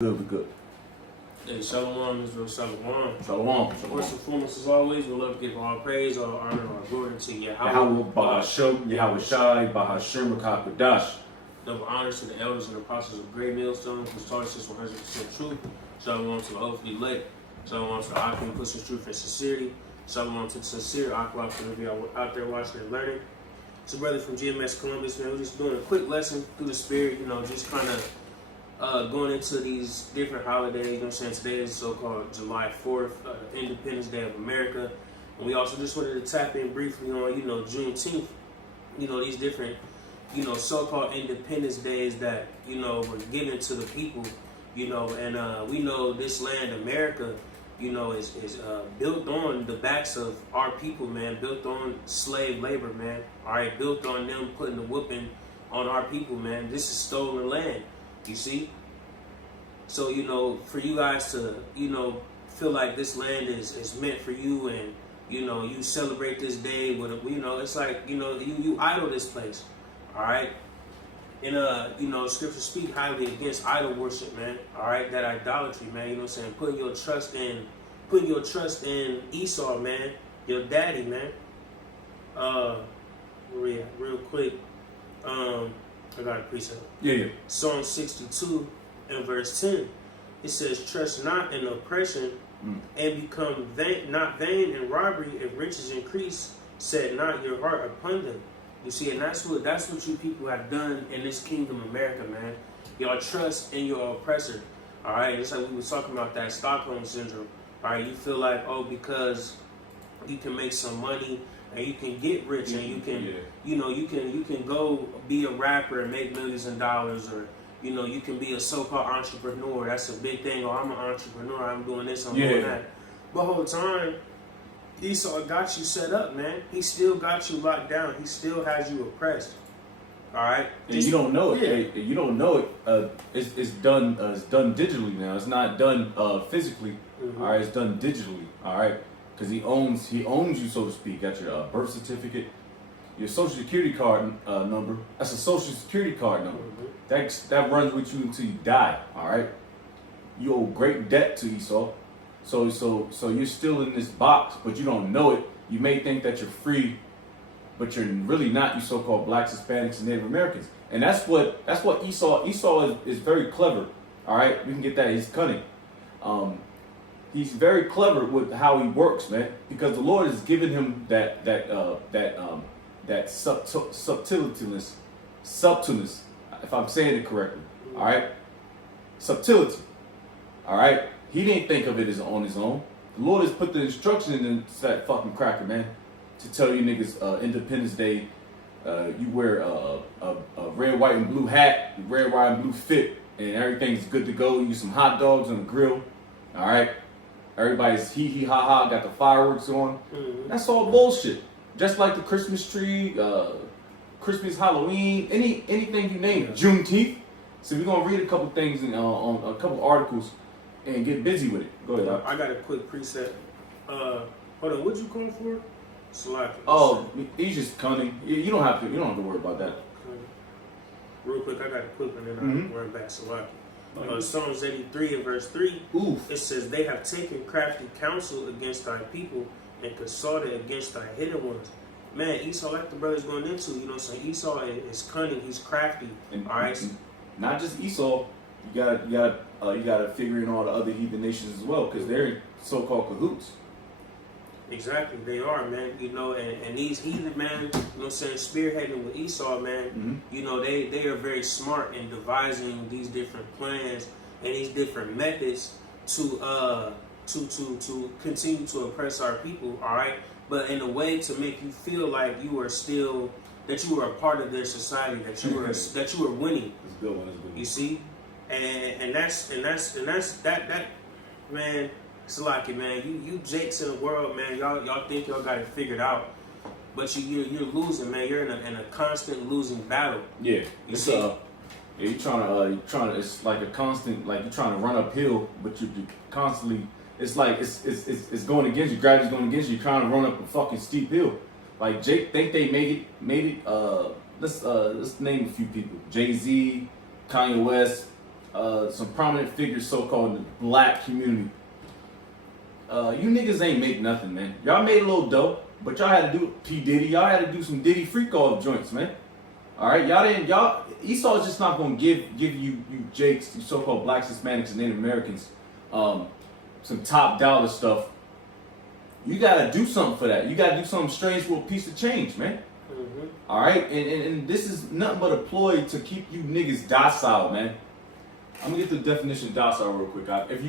Good. Hey, Shalom, Israel, Shalom. Shalom. First and foremost, as always, we love to give all praise, all honor, all glory to Yahweh. Yahweh Bahashem, Yahweh Shai, Bahashem Rakakadash. Double honors to the elders and apostles of Great Millstone, who taught us this 100% truth. Shalom to the hopefully elect. Shalom to the Akim, who pushes truth and sincerity. Shalom to the sincere Aqua, for the out there watching and learning. It's a brother from GMS Columbus, man. We're just doing a quick lesson through the spirit, just kind of going into these different holidays. You know what I'm saying? Today is so-called July 4th, Independence Day of America. And we also just wanted to tap in briefly on, Juneteenth. These different, so-called Independence Days that, were given to the people, and we know this land, America, is built on the backs of our people, man, built on slave labor, man, all right, built on them putting the whooping on our people, man. This is stolen land. You see? So, for you guys to, feel like this land is meant for you and, you celebrate this day with, it's like, you idol this place. All right? And, scripture speak highly against idol worship, man. All right? That idolatry, man. You know what I'm saying? Putting your trust in Esau, man. Your daddy, man. Where we at? Real quick. I got a precept. Yeah. Psalm 62 and verse 10. It says, "Trust not in oppression, and become not vain in robbery. If riches increase, set not your heart upon them." You see, and that's what you people have done in this kingdom, America, man. Y'all trust in your oppressor. All right, it's like we were talking about that Stockholm syndrome. All right, you feel like, because you can make some money and you can get rich and you can, you can go be a rapper and make millions of dollars, or, you can be a so-called entrepreneur. That's a big thing. Oh, I'm an entrepreneur. I'm doing this. I'm doing that. But the whole time, Esau got you set up, man. He still got you locked down. He still has you oppressed. All right. And you don't know it. You don't know it. It's done. It's done digitally now. It's not done physically. Mm-hmm. All right. It's done digitally. All right. Because he owns you, so to speak. Got your birth certificate, your social security card number. That's a social security card number. Mm-hmm. That runs with you until you die. All right. You owe great debt to Esau. So you're still in this box, but you don't know it. You may think that you're free, but you're really not. You so-called blacks, Hispanics, and Native Americans. And that's what Esau is very clever. All right. We can get that. He's cunning. He's very clever with how he works, man, because the Lord has given him that subtleness, if I'm saying it correctly, all right, subtlety, all right. He didn't think of it on his own. The Lord has put the instruction in that fucking cracker, man, to tell you niggas Independence Day, you wear a red, white, and blue hat, red, white, and blue fit, and everything's good to go. You use some hot dogs on the grill, all right. Everybody's hee ha ha, got the fireworks on. Mm-hmm. That's all bullshit. Just like the Christmas tree, Christmas, Halloween, anything you name, Juneteenth. So we're gonna read a couple things on a couple articles and get busy with it. Go ahead. I got a quick preset. Hold on, what'd you call for? Slack. Oh, he's just cunning. You don't have to worry about that. Real quick, I got a quick one, and I'll run back. Slack. Psalms 83 and verse 3, It says, "They have taken crafty counsel against thy people and consulted against thy hidden ones." Man, Esau, like the brother's going into, Esau is cunning, he's crafty. And, all right, not just Esau. You gotta figure in all the other heathen nations as well, because they're so-called cahoots. Exactly, they are, man. And these heathen, man, spearheading with Esau, man. Mm-hmm. They are very smart in devising these different plans and these different methods to continue to oppress our people. All right, but in a way to make you feel like you are still that you are a part of their society, that you are winning. That's a good one. You see, and that's that man. It's like it, man. You jakes in the world, man. Y'all think y'all got it figured out, but you're losing, man. You're in a constant losing battle. Yeah, you're trying to. It's like a constant, like you're trying to run uphill, but you're constantly. It's like it's going against you. Gravity's going against you. You're trying to run up a fucking steep hill. Like Jake think they made it. Let's name a few people: Jay-Z, Kanye West, some prominent figures, so-called in the black community. You niggas ain't make nothing, man. Y'all made a little dough, but y'all had to do P. Diddy. Y'all had to do some Diddy freak off joints, man. All right, Esau's just not gonna give you Jakes, you so-called blacks, Hispanics, and Native Americans, some top dollar stuff. You gotta do something for that. You gotta do something strange for a piece of change, man. Mm-hmm. All right, and this is nothing but a ploy to keep you niggas docile, man. I'm gonna get the definition of docile real quick. If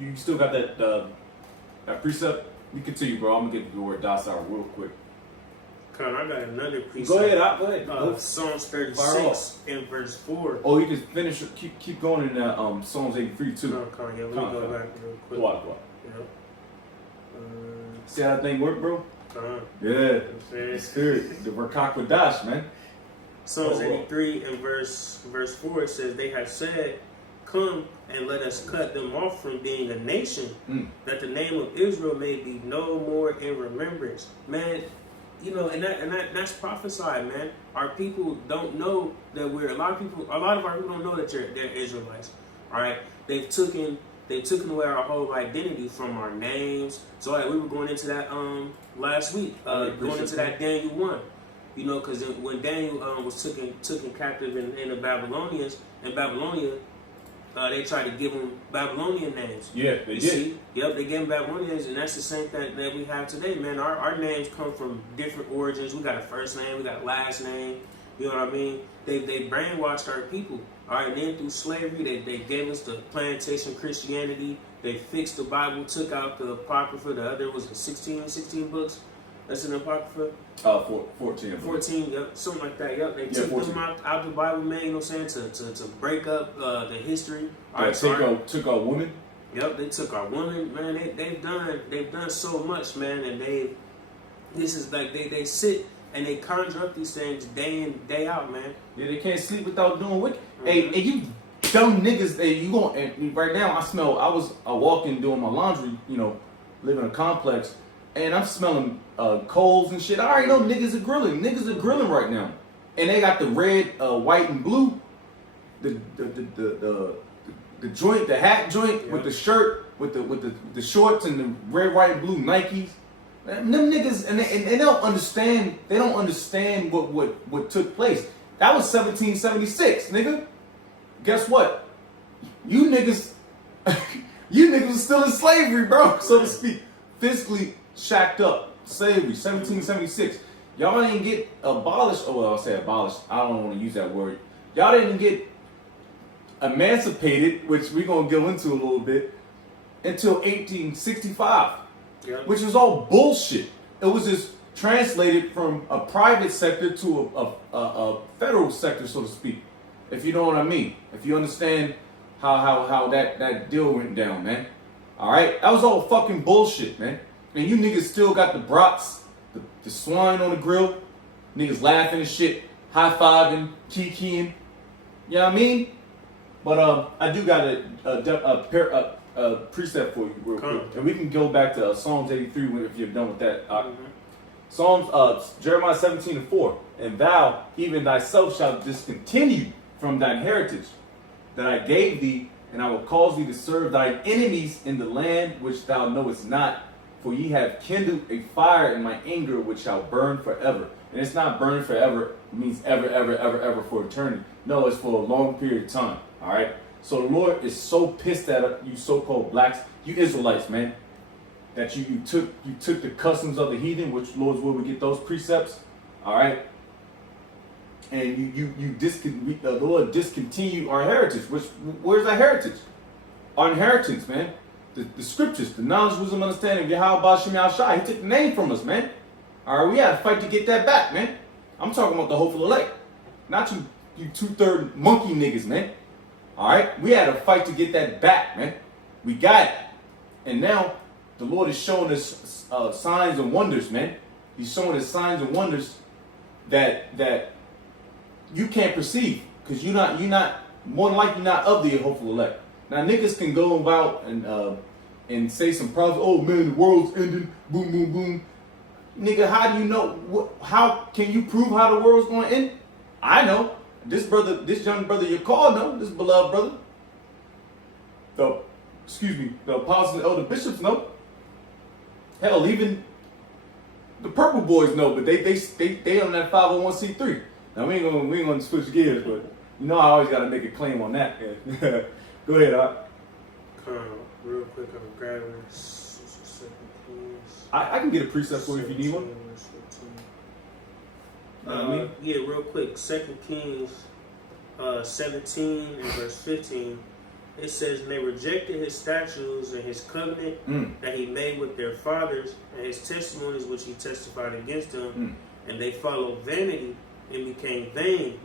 you still got that precept, you continue, bro. I'm gonna get the word docile real quick. Con, I got another precept. Go ahead. Psalms 36 and verse 4. Oh, you can finish. Keep going in Psalms 83 too. No, Con, yeah, let me go back real quick. What? Yep. See how that thing work, bro? Yeah. The spirit, the Rakakwadash, man. Psalms 83 and verse 4, it says, they have said, come and let us cut them off from being a nation, that the name of Israel may be no more in remembrance. Man, you know, and that's prophesied, man. Our people don't know that a lot of our people don't know that they're Israelites. All right, they've taken away our whole identity from our names. So like, we were going into that last week, going into that Daniel 1. You know, because when Daniel was taken captive in the Babylonians, in Babylonia, they tried to give them Babylonian names. Yeah, they did. See? Yep, they gave them Babylonians, and that's the same thing that we have today, man. Our names come from different origins. We got a first name, we got a last name. You know what I mean? They brainwashed our people. All right, and then through slavery, they gave us the plantation Christianity. They fixed the Bible, took out the Apocrypha. The other was the 16 books. That's an Apocrypha. 14. 14, yep, something like that. Yep, they took 14. Them out the Bible, man. You know what I'm saying? To break up the history. All right, took our woman. Yep, they took our woman, man. They've done so much, man, and this is like they sit and they conjure up these things day in, day out, man. Yeah, they can't sleep without doing wicked. Mm-hmm. Hey, you dumb niggas, and right now I was walking doing my laundry, you know, living in a complex, and I'm smelling coals and shit. I already know niggas are grilling. Niggas are grilling right now. And they got the red, white, and blue, the joint, the hat joint, with the shirt, with the shorts and the red, white, and blue Nikes. Man, them niggas, and they don't understand. They don't understand what took place. That was 1776, nigga. Guess what? You niggas are still in slavery, bro, so to speak. Physically shacked up. Slavery, 1776. Y'all didn't get abolished. Oh, well, I'll say abolished. I don't want to use that word. Y'all didn't get emancipated, which we're going to go into a little bit, until 1865. Yeah. Which was all bullshit. It was just translated from a private sector to a federal sector, so to speak. If you know what I mean. If you understand how that deal went down, man. All right? That was all fucking bullshit, man. And you niggas still got the brats, the swine on the grill. Niggas laughing and shit, high-fiving, kikiing. You know what I mean? But I do got a precept for you real quick. And we can go back to Psalms 83 if you're done with that. Psalms, Jeremiah 17:4. And thou, even thyself, shalt discontinue from thine heritage that I gave thee, and I will cause thee to serve thine enemies in the land which thou knowest not. For ye have kindled a fire in my anger, which shall burn forever. And it's not burning forever. It means ever, ever, ever, ever for eternity. No, it's for a long period of time. All right? So the Lord is so pissed at you so-called blacks, you Israelites, man, that you took the customs of the heathen, which Lord's will we get those precepts. All right? And the Lord discontinued our heritage. Where's our heritage? Our inheritance, man. The scriptures, the knowledge, wisdom, understanding of Yahweh Shem Shai. He took the name from us, man. All right, we had to fight to get that back, man. I'm talking about the hopeful elect, not you 2/3 monkey niggas, man. All right, we had to fight to get that back, man. We got it, and now the Lord is showing us signs and wonders, man. He's showing us signs and wonders that you can't perceive because you're not more than likely not of the hopeful elect. Now niggas can go about and say some problems. Oh man, the world's ending. Boom, boom, boom. Nigga, how do you know? How can you prove how the world's going to end? I know. This young brother you call know. This beloved brother. the apostles and elder bishops know. Hell, even the purple boys know, but they on that 501c3. Now we ain't gonna switch gears, but you know I always gotta make a claim on that. Go ahead, real quick, I'm grabbing 2 Kings. I can get a precept for you if you need one. Yeah, real quick. 2 Kings 17 and verse 15. It says, and they rejected his statutes and his covenant that he made with their fathers, and his testimonies which he testified against them, and they followed vanity and became vain,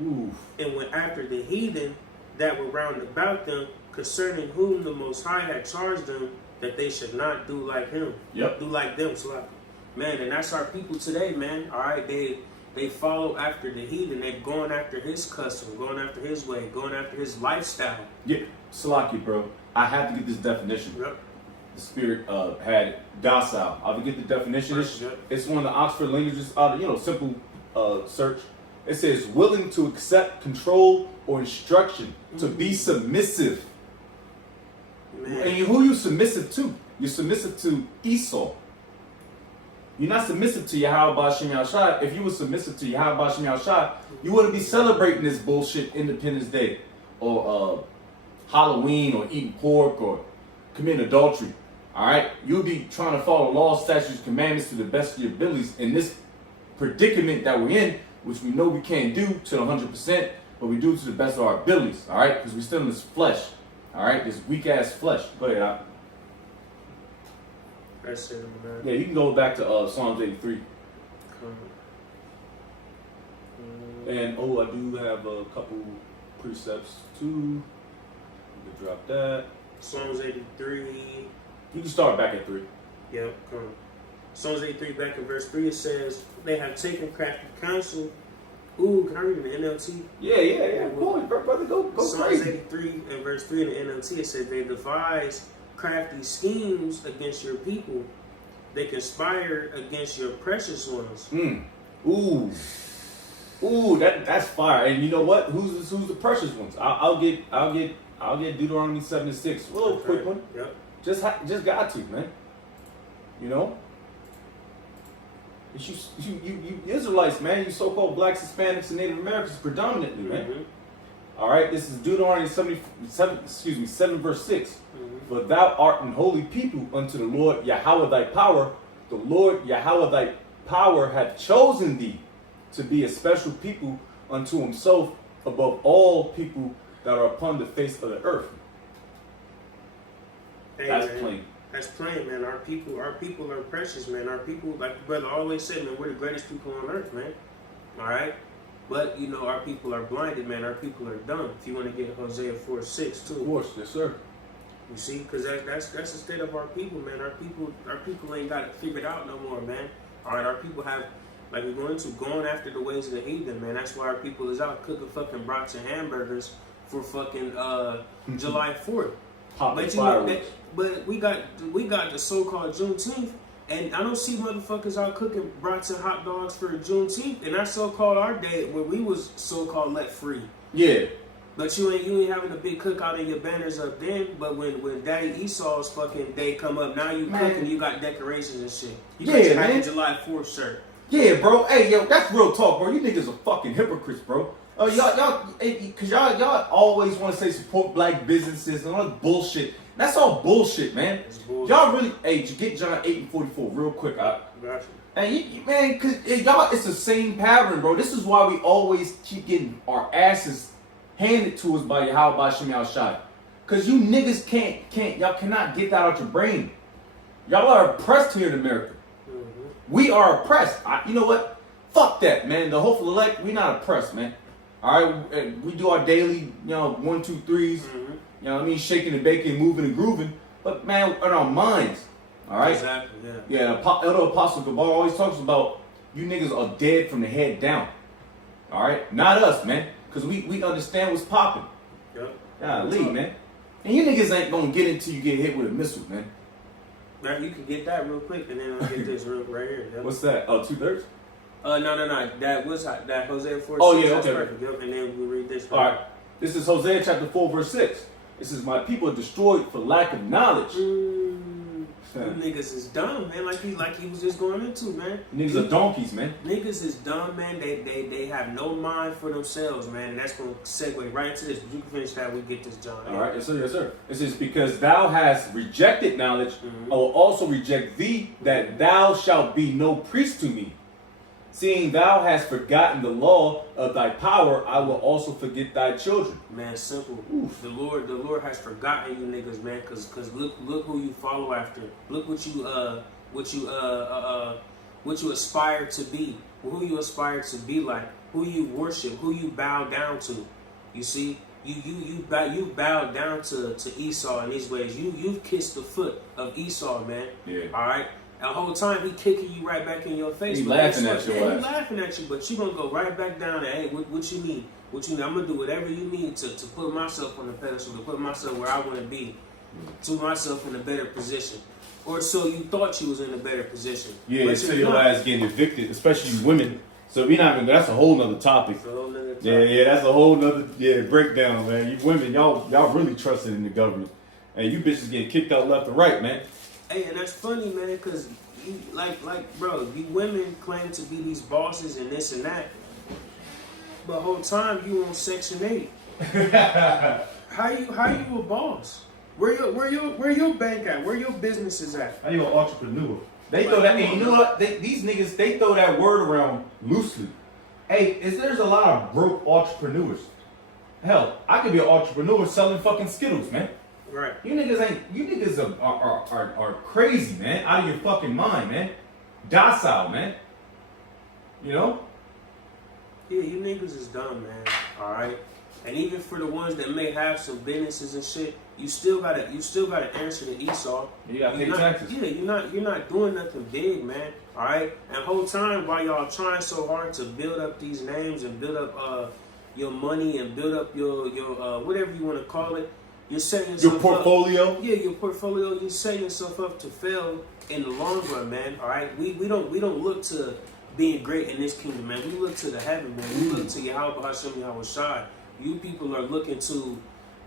and went after the heathen that were round about them, concerning whom the Most High had charged them that they should not do like him. Yep. Do like them, sloppy. Man, and that's our people today, man. All right, they follow after the heathen. They're going after his custom, going after his way, going after his lifestyle. Yeah, Salaki, bro. I have to get this definition. Yep. The Spirit had it. Docile. I'll get the definition. It's one of the Oxford languages. Simple search. It says willing to accept control or instruction, to be submissive. Man. And who you submissive to? You're submissive to Esau. You're not submissive to Yahweh Shem Yahushua. If you were submissive to Yahweh Shem Yahushua, you wouldn't be celebrating this bullshit Independence Day or Halloween or eating pork or committing adultery. All right? You'll be trying to follow laws, statutes, commandments to the best of your abilities in this predicament that we're in, which we know we can't do to 100%, but we do to the best of our abilities. All right? Because we're still in this flesh. All right? This weak-ass flesh. Go ahead, That's it, man. Yeah, you can go back to Psalms 83. And, I do have a couple precepts, too. You can drop that. Psalms 83. You can start back at 3. Yep, come on. Psalms 83, back in verse 3, it says, they have taken crafty counsel. Ooh, can I read in the NLT? Yeah. Go on, brother, go Psalms crazy. 83 and verse 3 in the NLT, it says, they devise crafty schemes against your people. They conspire against your precious ones. Ooh, that's fire. And you know what? Who's the precious ones? I'll get Deuteronomy 7:6. A little quick one. Yep. Just got to, man. You know. It's you Israelites, man. You so-called blacks, Hispanics, and Native Americans predominantly, man. All right. This is Deuteronomy 7 verse 6. For thou art an holy people unto the Lord Yahweh thy power. The Lord Yahweh thy power hath chosen thee to be a special people unto himself above all people that are upon the face of the earth. Hey, that's man. plain. That's plain, man. Our people are precious, man. Our people, like the brother always said, man, we're the greatest people on earth, man. All right? But, our people are blinded, man. Our people are dumb. If you want to get Hosea 4:6 too. Of course, yes, sir. You see, because that's the state of our people, man. Our people ain't got it figured out no more, man. All right, our people have, like we're going after the ways of the heathen, man. That's why our people is out cooking fucking brats and hamburgers for fucking July 4th. But we got the so-called Juneteenth, and I don't see motherfuckers out cooking brats and hot dogs for Juneteenth, and that's so-called our day where we was so-called let free. Yeah. But you ain't having a big cookout and your banners up then. But when Daddy Esau's fucking day come up, now you cooking, you got decorations and shit. You got your Happy July 4th shirt. Yeah, bro. Hey, yo, that's real talk, bro. You niggas are fucking hypocrites, bro. Y'all always want to say support black businesses and all that bullshit. That's all bullshit, man. Bullshit. Y'all really, get John 8:44 real quick. Gotcha. And man, cause y'all, it's the same pattern, bro. This is why we always keep getting our asses handed to us by Yahweh Shem Yahushua. Cause you niggas y'all cannot get that out your brain. Y'all are oppressed here in America. We are oppressed. You know what? Fuck that, man. The hopeful elect, we not oppressed, man. All right, we do our daily, 1, 2, 3s. You know what I mean? Shaking and baking, moving and grooving. But man, in our minds, all right. Exactly. Yeah. Elder Apostle Gabar always talks about you niggas are dead from the head down. All right, not us, man, because we understand what's popping. Yep. Golly, man. And you niggas ain't gonna get it until you get hit with a missile, man. Now you can get that real quick, and then I'll get this right here. Yep. What's that? 2/3? No. That was Hosea 4:6. Oh yeah, okay. Perfect. Yep. And then we'll read this. All right. This is Hosea chapter 4 verse 6. It says, my people are destroyed for lack of knowledge. You niggas is dumb, man. Like he was just going into, man. Niggas are donkeys, man. Niggas is dumb, man. They have no mind for themselves, man. And that's gonna segue right into this. But you can finish that. We get this, John. All right, yes sir, yes sir. It says, because thou hast rejected knowledge, I will also reject thee, that thou shalt be no priest to me. Seeing thou hast forgotten the law of thy power, I will also forget thy children. Man, simple. Oof. The Lord has forgotten you niggas, man. Cause look who you follow after. Look what you aspire to be. Who you aspire to be like. Who you worship. Who you bow down to. You see, you bow down to Esau in these ways. You've kissed the foot of Esau, man. Yeah. All right. The whole time he kicking you right back in your face. He laughing at you. Yeah, he laughing at you, but you gonna go right back down there. Hey, what you need? What you need? I'm gonna do whatever you need to put myself on the pedestal, to put myself where I want to be, to myself in a better position, or so you thought you was in a better position. Yeah, but so your ass getting evicted, especially you women. So we not even. That's a whole nother topic. Yeah, that's a whole nother breakdown, man. You women, y'all really trusting in the government, and you bitches getting kicked out left and right, man. Hey, and that's funny, man, because you like, bro, you women claim to be these bosses and this and that, but the whole time you on Section 8. How you a boss? Where your bank at? Where your business is at? How you an entrepreneur? They throw that. And you know what? These niggas they throw that word around loosely. Hey, there's a lot of broke entrepreneurs. Hell, I could be an entrepreneur selling fucking Skittles, man. Right. You niggas are crazy, man. Out of your fucking mind, man. Docile, man. You know? Yeah, you niggas is dumb, man. Alright? And even for the ones that may have some businesses and shit, you still gotta answer to Esau. You gotta pay taxes. Yeah, you're not doing nothing big, man. Alright? And the whole time while y'all trying so hard to build up these names and build up your money and build up your whatever you want to call it, you're setting yourself your portfolio. Up. Yeah, your portfolio. You're setting yourself up to fail in the long run, man. All right, we don't look to being great in this kingdom, man. We look to the heaven, man. We look to Yahweh Hashem Yahweh Shai. You people are looking to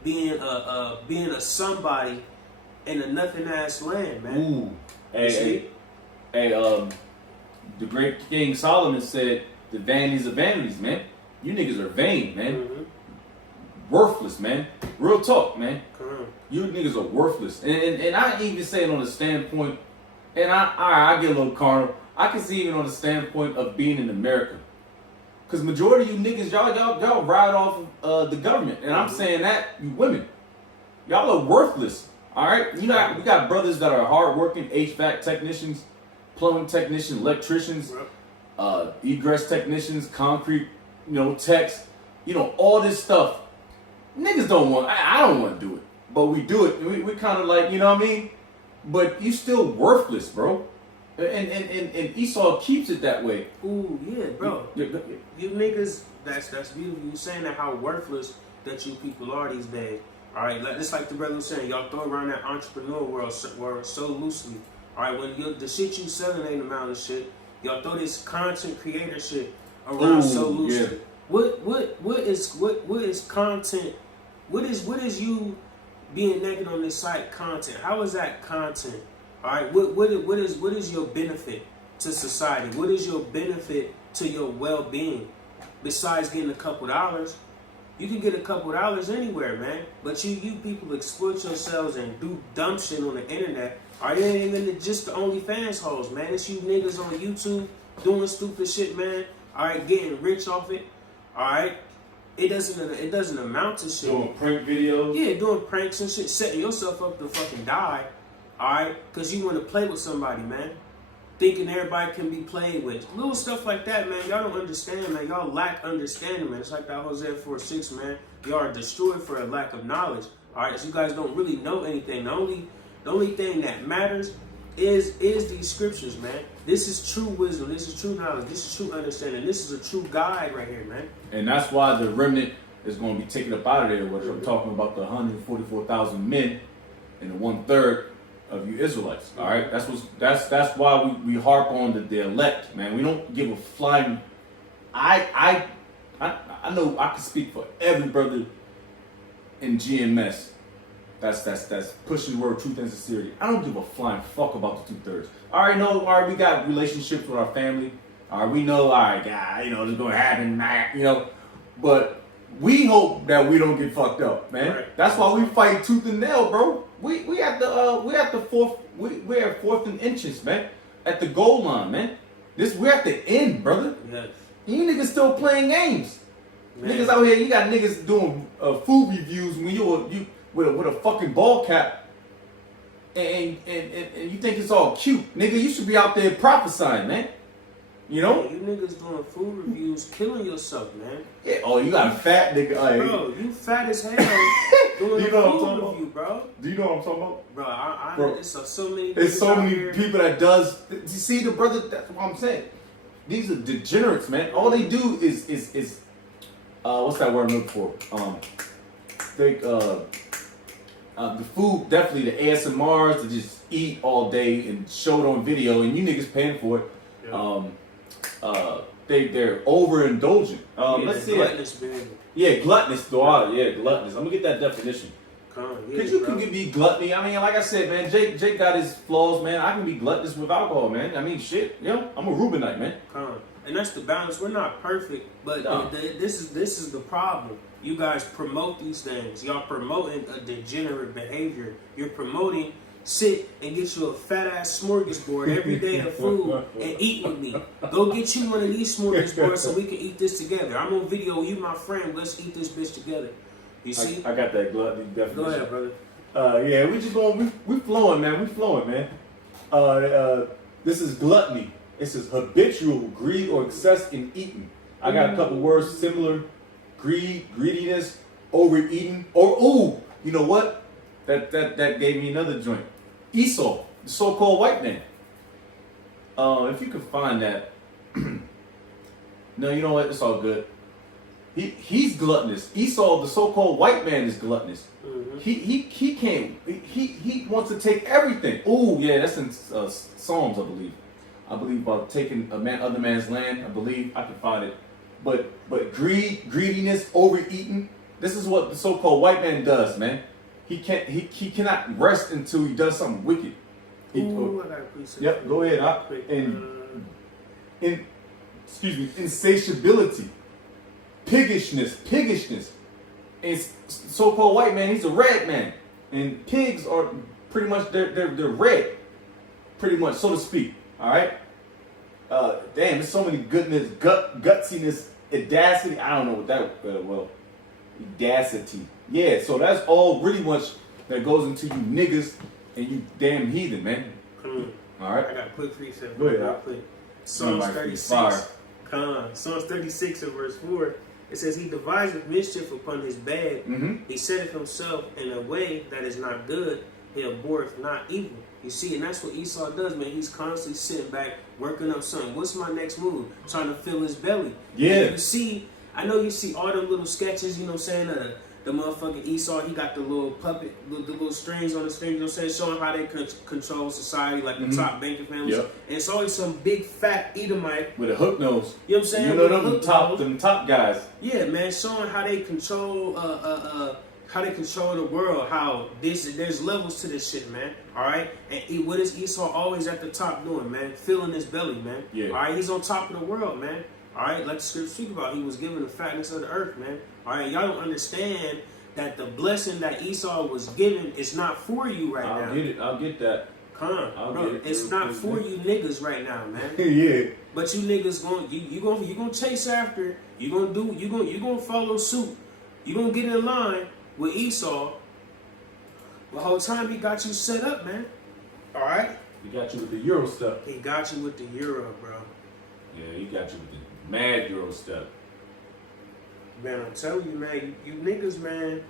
being a somebody in a nothing ass land, man. Ooh, hey, the great King Solomon said, "The vanities of vanities, man. You niggas are vain, man." Mm-hmm. Worthless, man. Real talk, man. Come You niggas are worthless. And I ain't even say it on the standpoint, and I get a little carnal. I can see even on the standpoint of being in America. Because majority of you niggas, y'all ride off of the government. And I'm saying that, you women. Y'all are worthless. Alright? You know, we got brothers that are hardworking, HVAC technicians, plumbing technicians, electricians, egress technicians, concrete, techs, all this stuff. Niggas don't want, I don't want to do it, but we do it. We kind of like, you know what I mean? But you still worthless, bro. And Esau keeps it that way. Ooh, yeah, bro. You niggas, that's beautiful. You saying that how worthless that you people are these days. All right, just like the brother was saying, y'all throw around that entrepreneur world so loosely. All right, when the shit you selling ain't amount of shit, y'all throw this content creator shit around so loosely. Yeah. What is content? What is you being naked on this site content? How is that content? All right. What is your benefit to society? What is your benefit to your well-being? Besides getting a couple dollars, you can get a couple dollars anywhere, man. But you people exploit yourselves and do dumb shit on the internet. All right, it ain't even just the OnlyFans hoes, man. It's you niggas on YouTube doing stupid shit, man. All right, getting rich off it. All right, it doesn't amount to shit. Doing prank videos. Yeah, doing pranks and shit, setting yourself up to fucking die. All right, because you want to play with somebody, man. Thinking everybody can be played with. Little stuff like that, man. Y'all don't understand, man. Y'all lack understanding, man. It's like that Hosea 4:6, man. Y'all are destroyed for a lack of knowledge. All right, so you guys don't really know anything. The only thing that matters is these scriptures, man. This is true wisdom. This is true knowledge. This is true understanding. This is a true guide right here, man. And that's why the remnant is going to be taken up out of there. Which I'm talking about the 144,000 men and the 1/3 of you Israelites. All right, that's why we harp on the elect, man. We don't give a flying. I know I can speak for every brother in GMS that's pushing the word truth and sincerity. I don't give a flying fuck about the 2/3. All right, we got relationships with our family. All right, we know, all right, God, this is gonna happen, but we hope that we don't get fucked up, man. Right. That's why we fight tooth and nail, bro. We at the fourth, we're at 4th and inches, man. At the goal line, man. We're at the end, brother. Yes. You niggas still playing games. Man. Niggas out here, you got niggas doing food reviews when you with a fucking ball cap, and you think it's all cute, nigga. You should be out there prophesying, man. You know? You niggas doing food reviews, killing yourself, man. Yeah. Oh, you got a fat nigga. Bro, you fat as hell doing You a know what I'm food talking review, bro. Do you know what I'm talking about? Bro, Bro, it's so many. There's so out many here. people that does. You see the brother? That's what I'm saying. These are degenerates, man. All they do is what's that word I'm looking for? The food, definitely the ASMRs to just eat all day and show it on video, and you niggas paying for it. Yeah. They're overindulgent. Let's see. Gluttonous behavior. Yeah, gluttonous. Gluttonous. I'm gonna get that definition. Cause you can be gluttony. I mean, like I said, man, Jake got his flaws, man. I can be gluttonous with alcohol, man. I mean, shit, I'm a Reubenite, man. And that's the balance. We're not perfect, but No. this is the problem. You guys promote these things. Y'all promoting a degenerate behavior. You're promoting sit and get you a fat ass smorgasbord every day of food and eat with me. Go get you one of these smorgasbords so we can eat this together. I'm on video. You my friend. Let's eat this bitch together. You see? I got that gluttony definition. Go ahead, brother. Yeah, we just going. We flowing, man. We flowing, man. This is gluttony. This is habitual greed or excess in eating. I got a couple words similar: greed, greediness, overeating, or you know what? That gave me another joint. Esau, the so-called white man. If you can find that. No, you know what? It's all good. He's gluttonous. Esau, the so-called white man, is gluttonous. Mm-hmm. He can't. He wants to take everything. Oh yeah, that's in Psalms, I believe. I believe about taking other man's land. I believe I can find it. But greediness, overeating. This is what the so-called white man does, man. He cannot rest until he does something wicked. I got a piece of Yep, go ahead. Insatiability, piggishness. And so-called white man, he's a red man, and pigs are pretty much they're red, pretty much, so to speak. All right. Damn, there's so many goodness, gutsiness, audacity. I don't know what that audacity. Yeah, so that's all really much that goes into you niggas and you damn heathen, man. All right. I got a quick precept. Go ahead. Psalms 36. Psalms 36 and verse 4. It says, he deviseth mischief upon his bed. Mm-hmm. He setteth himself in a way that is not good. He abhorreth not evil. You see, and that's what Esau does, man. He's constantly sitting back, working up something. What's my next move? Trying to fill his belly. Yeah. And you see, I know you see all them little sketches, you know what I'm saying? The motherfucking Esau, he got the little puppet, the little strings on his fingers, you know what I'm saying? Showing how they control society, like the top banking families. Yep. And it's always some big fat Edomite. With a hook nose. You know what I'm saying? You know With them top guys. Yeah, man, showing how they control the world, how there's levels to this shit, man. All right, and what is Esau always at the top doing, man? Filling his belly, man. Yeah. All right, he's on top of the world, man. All right, like the scripture speak about, he was given the fatness of the earth, man. All right, y'all don't understand that the blessing that Esau was given is not for you right now. I'll get it. I'll get that. Come on, I'll bro. get it. It's not for you niggas right now, man. Yeah. But you niggas you gonna chase after. You gonna follow suit. You gonna get in line with Esau. The whole time he got you set up, man. All right. He got you with the Euro stuff. He got you with the Euro, bro. Yeah, he got you with the mad Euro stuff. Man, I'm telling you, man, you niggas, man.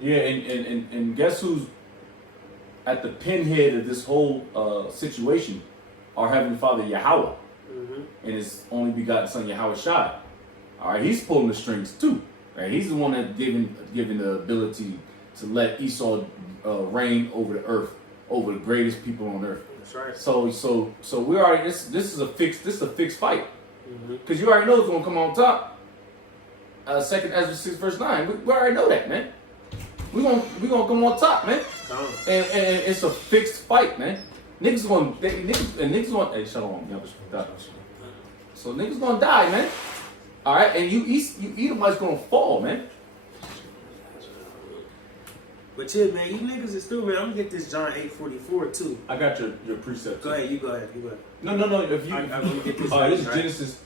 Yeah, and guess who's at the pinhead of this whole situation? Our Heavenly Father Yahweh, and His only begotten Son Yahweh Shai. All right, He's pulling the strings too. Right, He's the one that given the ability to let Esau reign over the earth, over the greatest people on earth. That's right. So we already this is a fixed fight. Because you already know who's going to come on top. 2nd Ezra 6 verse 9. We already know that, man. we gonna come on top, man. And it's a fixed fight, man. Niggas gonna hey, shalom, so niggas gonna die, man. All right, and you Edomites gonna fall, man. But yeah, man, you niggas is through, man. I'm gonna get this John 8:44 too. I got your precept. Go ahead, you go ahead. No. If you, I'm gonna get this. all right, this is right? Genesis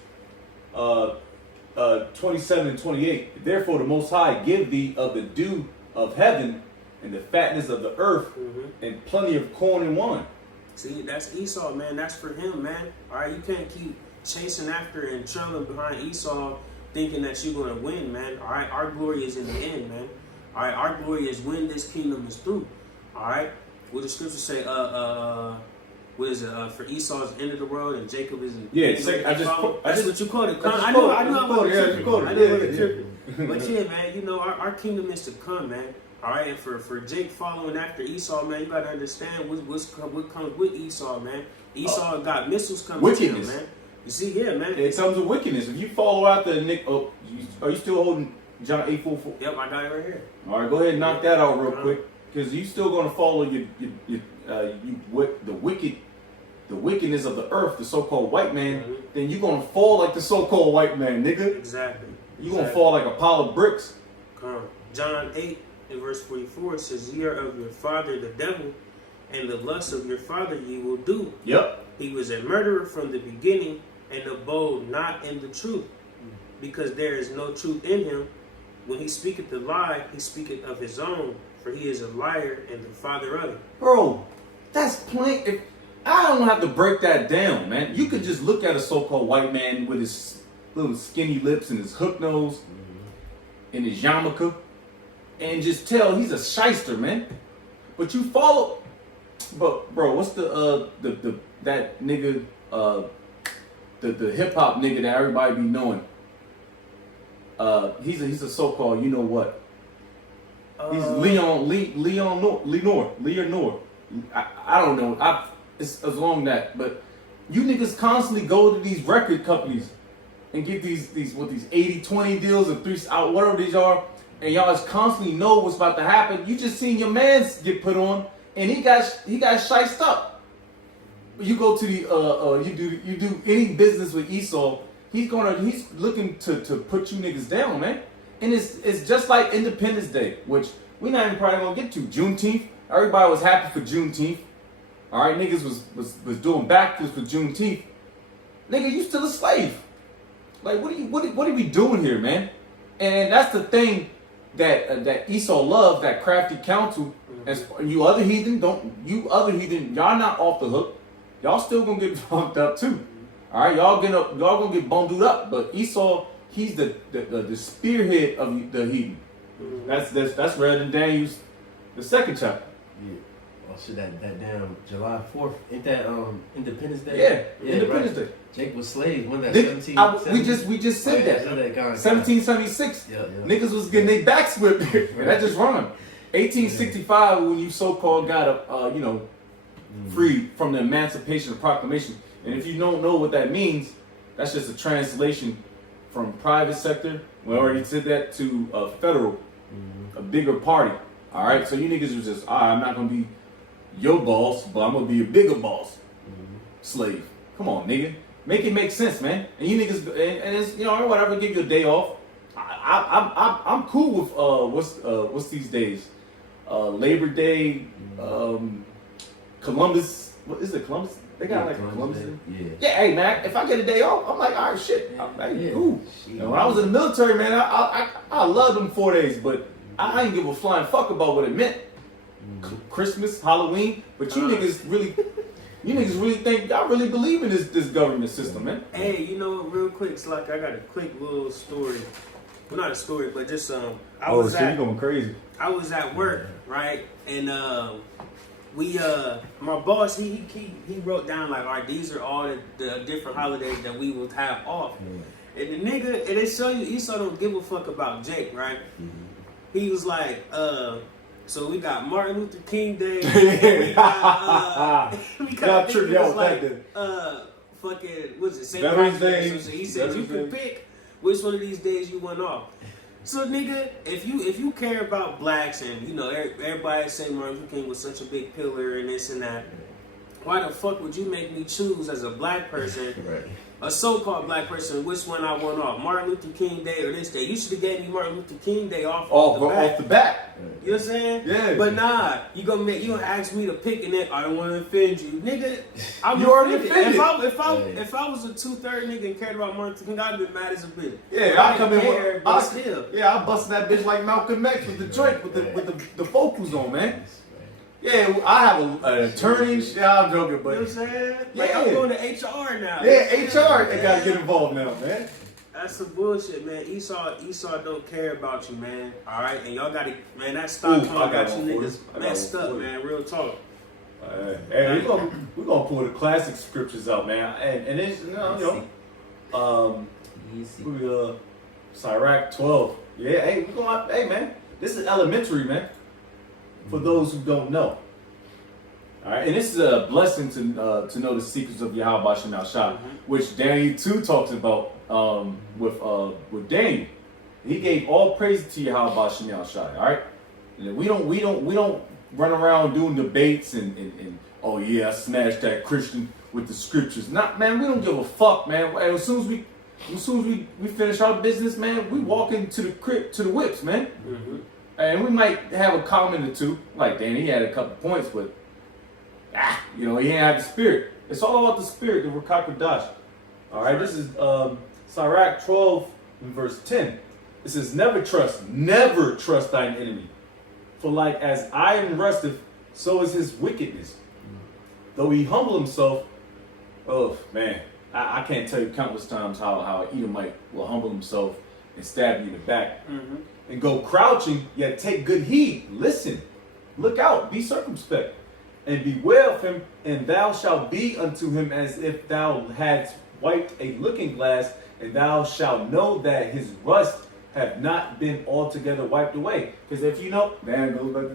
27 and 28. Therefore, the Most High give thee of the dew of heaven and the fatness of the earth and plenty of corn and wine. See, that's Esau, man. That's for him, man. All right, you can't keep chasing after and trailing behind Esau, thinking that you're gonna win, man. All right, our glory is in the end, man. All right, our glory is when this kingdom is through. All right, what the scripture say? What is it? For Esau's end of the world and Jacob is. That's what you called it. I did. But yeah, man, you know our kingdom is to come, man. All right, and for Jake following after Esau, man, you gotta understand what comes with Esau, man. Esau got missiles coming to him, man. You see, yeah, man. It comes with wickedness. If you follow after Nick, are you still holding John 8:44? Yep, I got it right here. All right, go ahead and knock that out real quick, because you still gonna follow the wickedness of the earth, the so-called white man. Then you're gonna fall like the so-called white man, nigga. Exactly. You're gonna fall like a pile of bricks. John 8 and verse 44 says, "Ye are of your father the devil, and the lust of your father ye will do." Yep. He was a murderer from the beginning, and abode not in the truth, because there is no truth in him. When he speaketh the lie, he speaketh of his own, for he is a liar and the father of it. Bro, that's plain. I don't have to break that down, man. You could just look at a so-called white man with his little skinny lips and his hook nose and his yarmulke and just tell he's a shyster, man. But you follow, but bro, what's that nigga, the hip hop nigga that everybody be knowing? He's a so-called, you know what? He's Leon Noor. I don't know. It's along that, but you niggas constantly go to these record companies and get these 80-20 deals and whatever these are, and y'all just constantly know what's about to happen. You just seen your man's get put on, and he got shiced up. You go to the you do any business with Esau, he's looking to put you niggas down, man. And it's just like Independence Day, which we're not even probably gonna get to. Juneteenth, everybody was happy for Juneteenth. All right, niggas was doing backflips for Juneteenth. Nigga, you still a slave. Like, what are we doing here, man? And that's the thing that Esau loved, that crafty counsel. And you other heathen, y'all not off the hook. Y'all still gonna get fucked up too. All right, y'all gonna get bundled up. But Esau, he's the spearhead of the heathen. That's read in Daniel's the second chapter. Yeah. So that damn July 4th, ain't that Independence Day? Yeah, Independence Day. Jake was slaves. When that 17? We just said that. 1776. Yeah. Niggas was getting their backs whipped. That just rhymed. 1865 when you so-called got freed from the Emancipation Proclamation. And if you don't know what that means, that's just a translation from private sector. We already said that to federal, a bigger party. All right, so you niggas was just, I'm not gonna be your boss, but I'm gonna be a bigger boss. Slave. Come on, nigga. Make it make sense, man. And you niggas, and it's, whatever, give you a day off. I'm cool with what's these days? Labor Day, Columbus. What is it? Columbus? They got Columbus. Yeah. Hey man, if I get a day off, I'm like, all right, shit. Cool. When I was in the military, man, I loved them 4 days, but I ain't give a flying fuck about what it meant. Christmas, Halloween, but you niggas really think y'all really believe in this government system, man. Hey, real quick, it's like I got a quick little story. Well, not a story, but just you going crazy. I was at work, right, and my boss he wrote down like, all right, these are all the different holidays that we will have off, and the nigga, and they show you Esau don't give a fuck about Jake, right? He was like, so we got Martin Luther King Day. We got fucking, what's it? St. Veterans Day. So he said you can pick which one of these days you want off. So nigga, if you care about blacks and you know everybody say Martin Luther King was such a big pillar and this and that, why the fuck would you make me choose as a black person, Right. a so-called black person, which one I want off, Martin Luther King Day or this day? You should have gave me Martin Luther King Day off Off the bat. You know what I'm saying? Yeah. But nah, you gonna ask me to pick and then I don't want to offend you, nigga. I'm You already offended. offended. If I was a 2/3 nigga and cared about Martin Luther King, I'd be mad as a bitch. Yeah, I come in care, with, but still. I busting that bitch like Malcolm X with the joint with the vocals on, man. Yeah, I have an attorney. Yeah, I'm joking, You know what I'm but saying? Like Yeah. I'm going to HR now. yeah, HR they gotta get involved now, man. That's some bullshit, man. Esau don't care about you, man. All right, and y'all gotta, man. That stock Ooh, talking I got about you one for niggas you. I got messed one up, for you. man. Real talk. Hey, we're gonna pull the classic scriptures out, man, and it's Easy. we Sirach 12. Yeah, hey, we going. Hey, man, this is elementary, man. For those who don't know. All right, and this is a blessing to know the secrets of Yahweh Shem Shah, which Daniel 2 talks about with Daniel. He gave all praise to Yahweh Shem Shah. All right, and we don't run around doing debates and oh yeah, I smashed that Christian with the scriptures. Not, man, we don't give a fuck, man. As soon as we finish our business, man, we walk into the crib to the whips, man. Mm-hmm. And we might have a comment or two, like Danny, he had a couple points, but he ain't have the spirit. It's all about the spirit, the Rakakwadash. All right, this is Sirach 12 and verse 10. It says, never trust thine enemy. For like as iron rusteth, so is his wickedness. Though he humble himself, oh man, I can't tell you countless times how an Edomite will humble himself and stab you in the back. Mm-hmm. And go crouching, yet take good heed. Listen, look out, be circumspect, and beware of him, and thou shalt be unto him as if thou hadst wiped a looking glass, and thou shalt know that his rust have not been altogether wiped away. Because if you know, man, it goes back to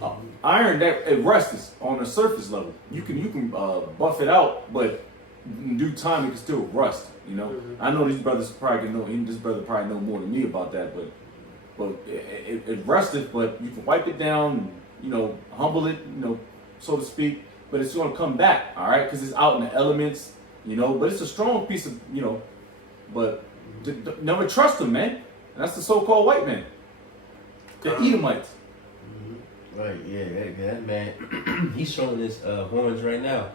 the iron that it rusts on the surface level. You can buff it out, but in due time it can still rust. You know, I know these brothers probably know. This brother probably know more than me about that, but it rusted, but you can wipe it down, and, humble it, so to speak. But it's going to come back, all right, because it's out in the elements, But it's a strong piece of, But never trust them, man. And that's the so-called white man, the Edomites. Right, yeah, that man, he's showing his horns right now.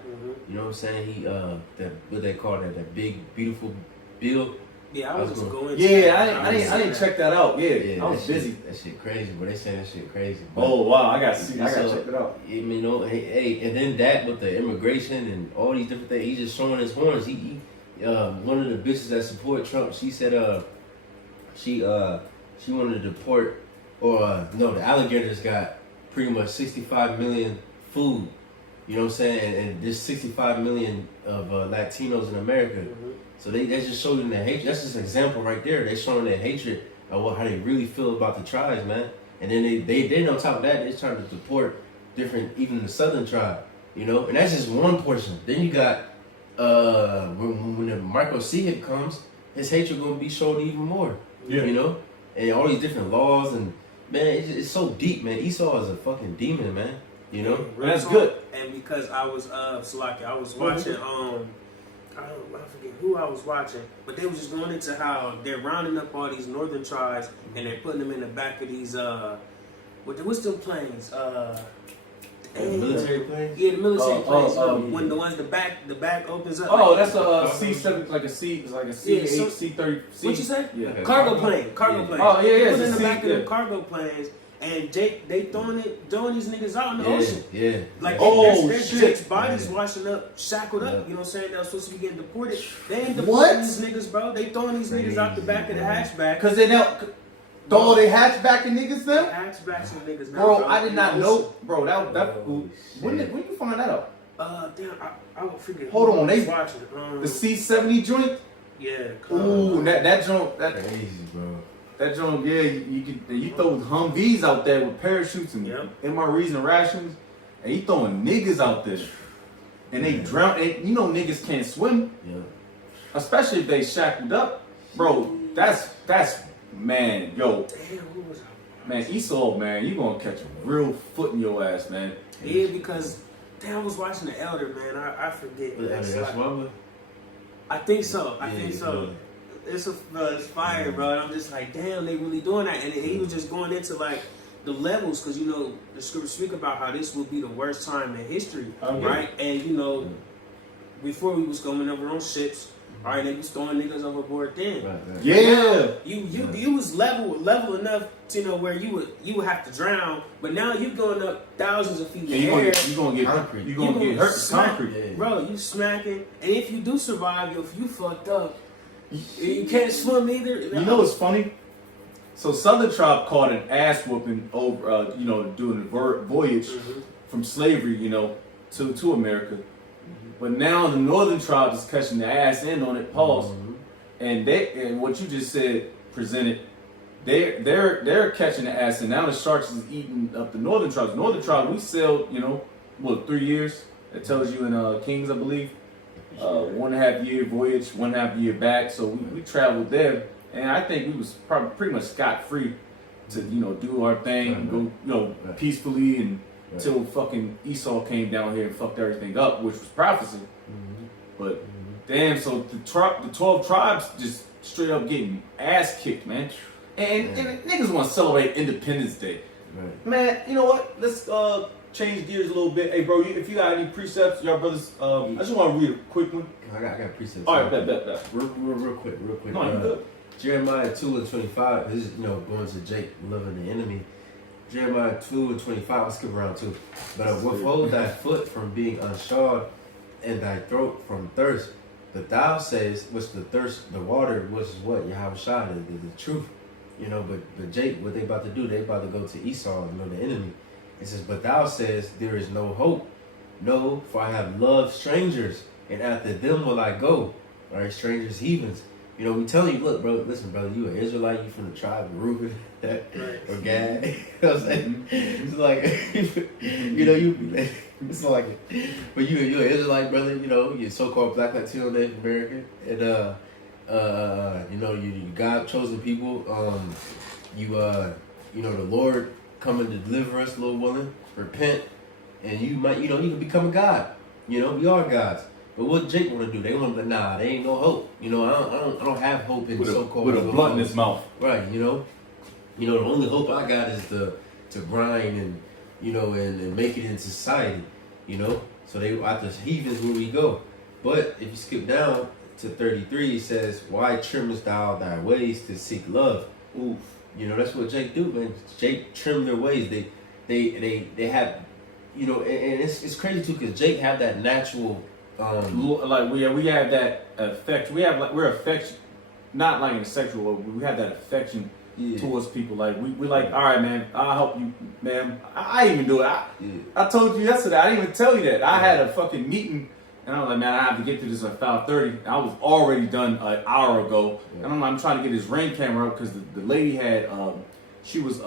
You know what I'm saying? He what they call that big beautiful build. Yeah, I was just going. Yeah, I didn't check that out. Yeah, I was busy. That shit crazy, but they saying that shit crazy. But, oh wow, I gotta check it out. Hey, and then that with the immigration and all these different things, he's just showing his horns. He one of the bitches that support Trump, she said she wanted to deport the alligators got pretty much 65 million food. You know what I'm saying? And there's 65 million of Latinos in America. So they just showing their hatred. That's just an example right there. They're showing their hatred of how they really feel about the tribes, man. And then they on top of that, they're trying to deport different, even the southern tribe, And that's just one portion. Then you got when the Marco C hit comes, his hatred gonna be shown even more. Yeah. And all these different laws and man, it's so deep, man. Esau is a fucking demon, man. That's good. And because I was I was watching I forget who I was watching, but they was just going into how they're rounding up all these northern tribes and they're putting them in the back of these what's the planes? The military planes? Yeah, the military planes. When the back opens up. Oh, that's a C7, like a C, it's like a C8, C30. What you say? Yeah. Cargo plane. Oh yeah, They put in the back of the cargo planes. And they throwing these niggas out in the ocean. Yeah. Like there's Jake's bodies washing up, shackled up. You know what I'm saying? They're supposed to be getting deported. They ain't deporting these niggas, bro. They throwing these niggas out the back of the hatchback. Cause they now throw all they hatchback and niggas now. Hatchbacks and niggas now. Bro, I did not know, bro. When you find that out? Damn, I would forget. Hold on, they watching the C70 joint. Yeah. Ooh, that joint, crazy, bro. That joint, yeah, you throw Humvees out there with parachutes and MREs and rations, and you throwing niggas out there, and they drown. And niggas can't swim, especially if they shackled up, bro. That's Man, yo, Damn, who was I? man, Esau, man, you gonna catch a real foot in your ass, man. Yeah, because damn, I was watching the Elder, man. I forget. Man. That's Mama. I think so. I Yeah, think so. yeah. It's fire, bro. And I'm just like, damn, they really doing that. And he was just going into like the levels, because you know the scriptures speak about how this will be the worst time in history, right? And you know, before we was going over on ships, all right, they was throwing niggas overboard then. Right. Yeah. You was level enough to know where you would have to drown, but now you going up thousands of feet in the air. You gonna get concrete. You gonna get hurt with concrete, Yeah. Bro. You smacking, and if you do survive, if you fucked up, you can't swim either. You know what's funny? So Southern Tribe caught an ass whooping over, you know, doing the voyage from slavery, you know, to America. But now the Northern Tribe is catching the ass in on it, pause. And what you just said presented, they're catching the ass, and now the sharks is eating up the Northern Tribes. Northern Tribe, we sailed, you know, what, 3 years? That tells you in Kings, I believe. 1.5 year voyage, 1.5 year back. So we traveled there, and I think we was probably pretty much scot free to, you know, do our thing, and go, you know, peacefully, and until fucking Esau came down here and fucked everything up, which was prophecy. But damn, so the 12 tribes just straight up getting ass kicked, man. And niggas want to celebrate Independence Day. Right. Man, you know what? Let's change gears a little bit. Hey, bro, if you got any precepts, y'all brothers, I just want to read a quick one. I got precepts. All right, bet. Real quick. No, you good. Jeremiah 2:25. This is, you know, going to Jake, loving the enemy. Jeremiah 2:25. I'll skip around too. But withhold thy foot from being unshod, and thy throat from thirst. But thou sayest, what's the thirst, the water, which is what? Yahweh Shai, the truth. You know, but Jake, what they about to do, they about to go to Esau, you know, the enemy. It says, but thou sayest, there is no hope. No, for I have loved strangers, and after them will I go. All right, strangers, heathens. You know, we telling you, look, bro, listen, brother, you an Israelite, you from the tribe of Reuben, or Gad. You know what I'm saying? It's like, you know, it's like, but you're an Israelite, brother, you know, you're so-called Black Latino Native American, and, you know, you God chosen people, you know, the Lord coming to deliver us, Lord willing, repent, and you might, you know, you can become a God. You know, we are gods. But what Jake want to do? They want to, nah, there ain't no hope. You know, I don't have hope in so-called. With a blunt in his mouth. Right. You know, the only hope I got is to grind and, you know, and make it in society. You know, so they out the heathens where we go. But if you skip down to 33, it says, "Why trimmest thou thy ways to seek love?" Oof. You know, that's what Jake do, man. Jake trim their ways. They have, you know, and it's crazy too, because Jake have that natural. Like we have that affection. We're affection, not like in sexual. But we have that affection towards people. Like we like, all right, man. I'll help you, man. I even do it. I told you yesterday. I didn't even tell you that. I had a fucking meeting, and I was like, man, I have to get to this at 5:30. I was already done an hour ago, and I'm trying to get his Ring camera up because the lady had she was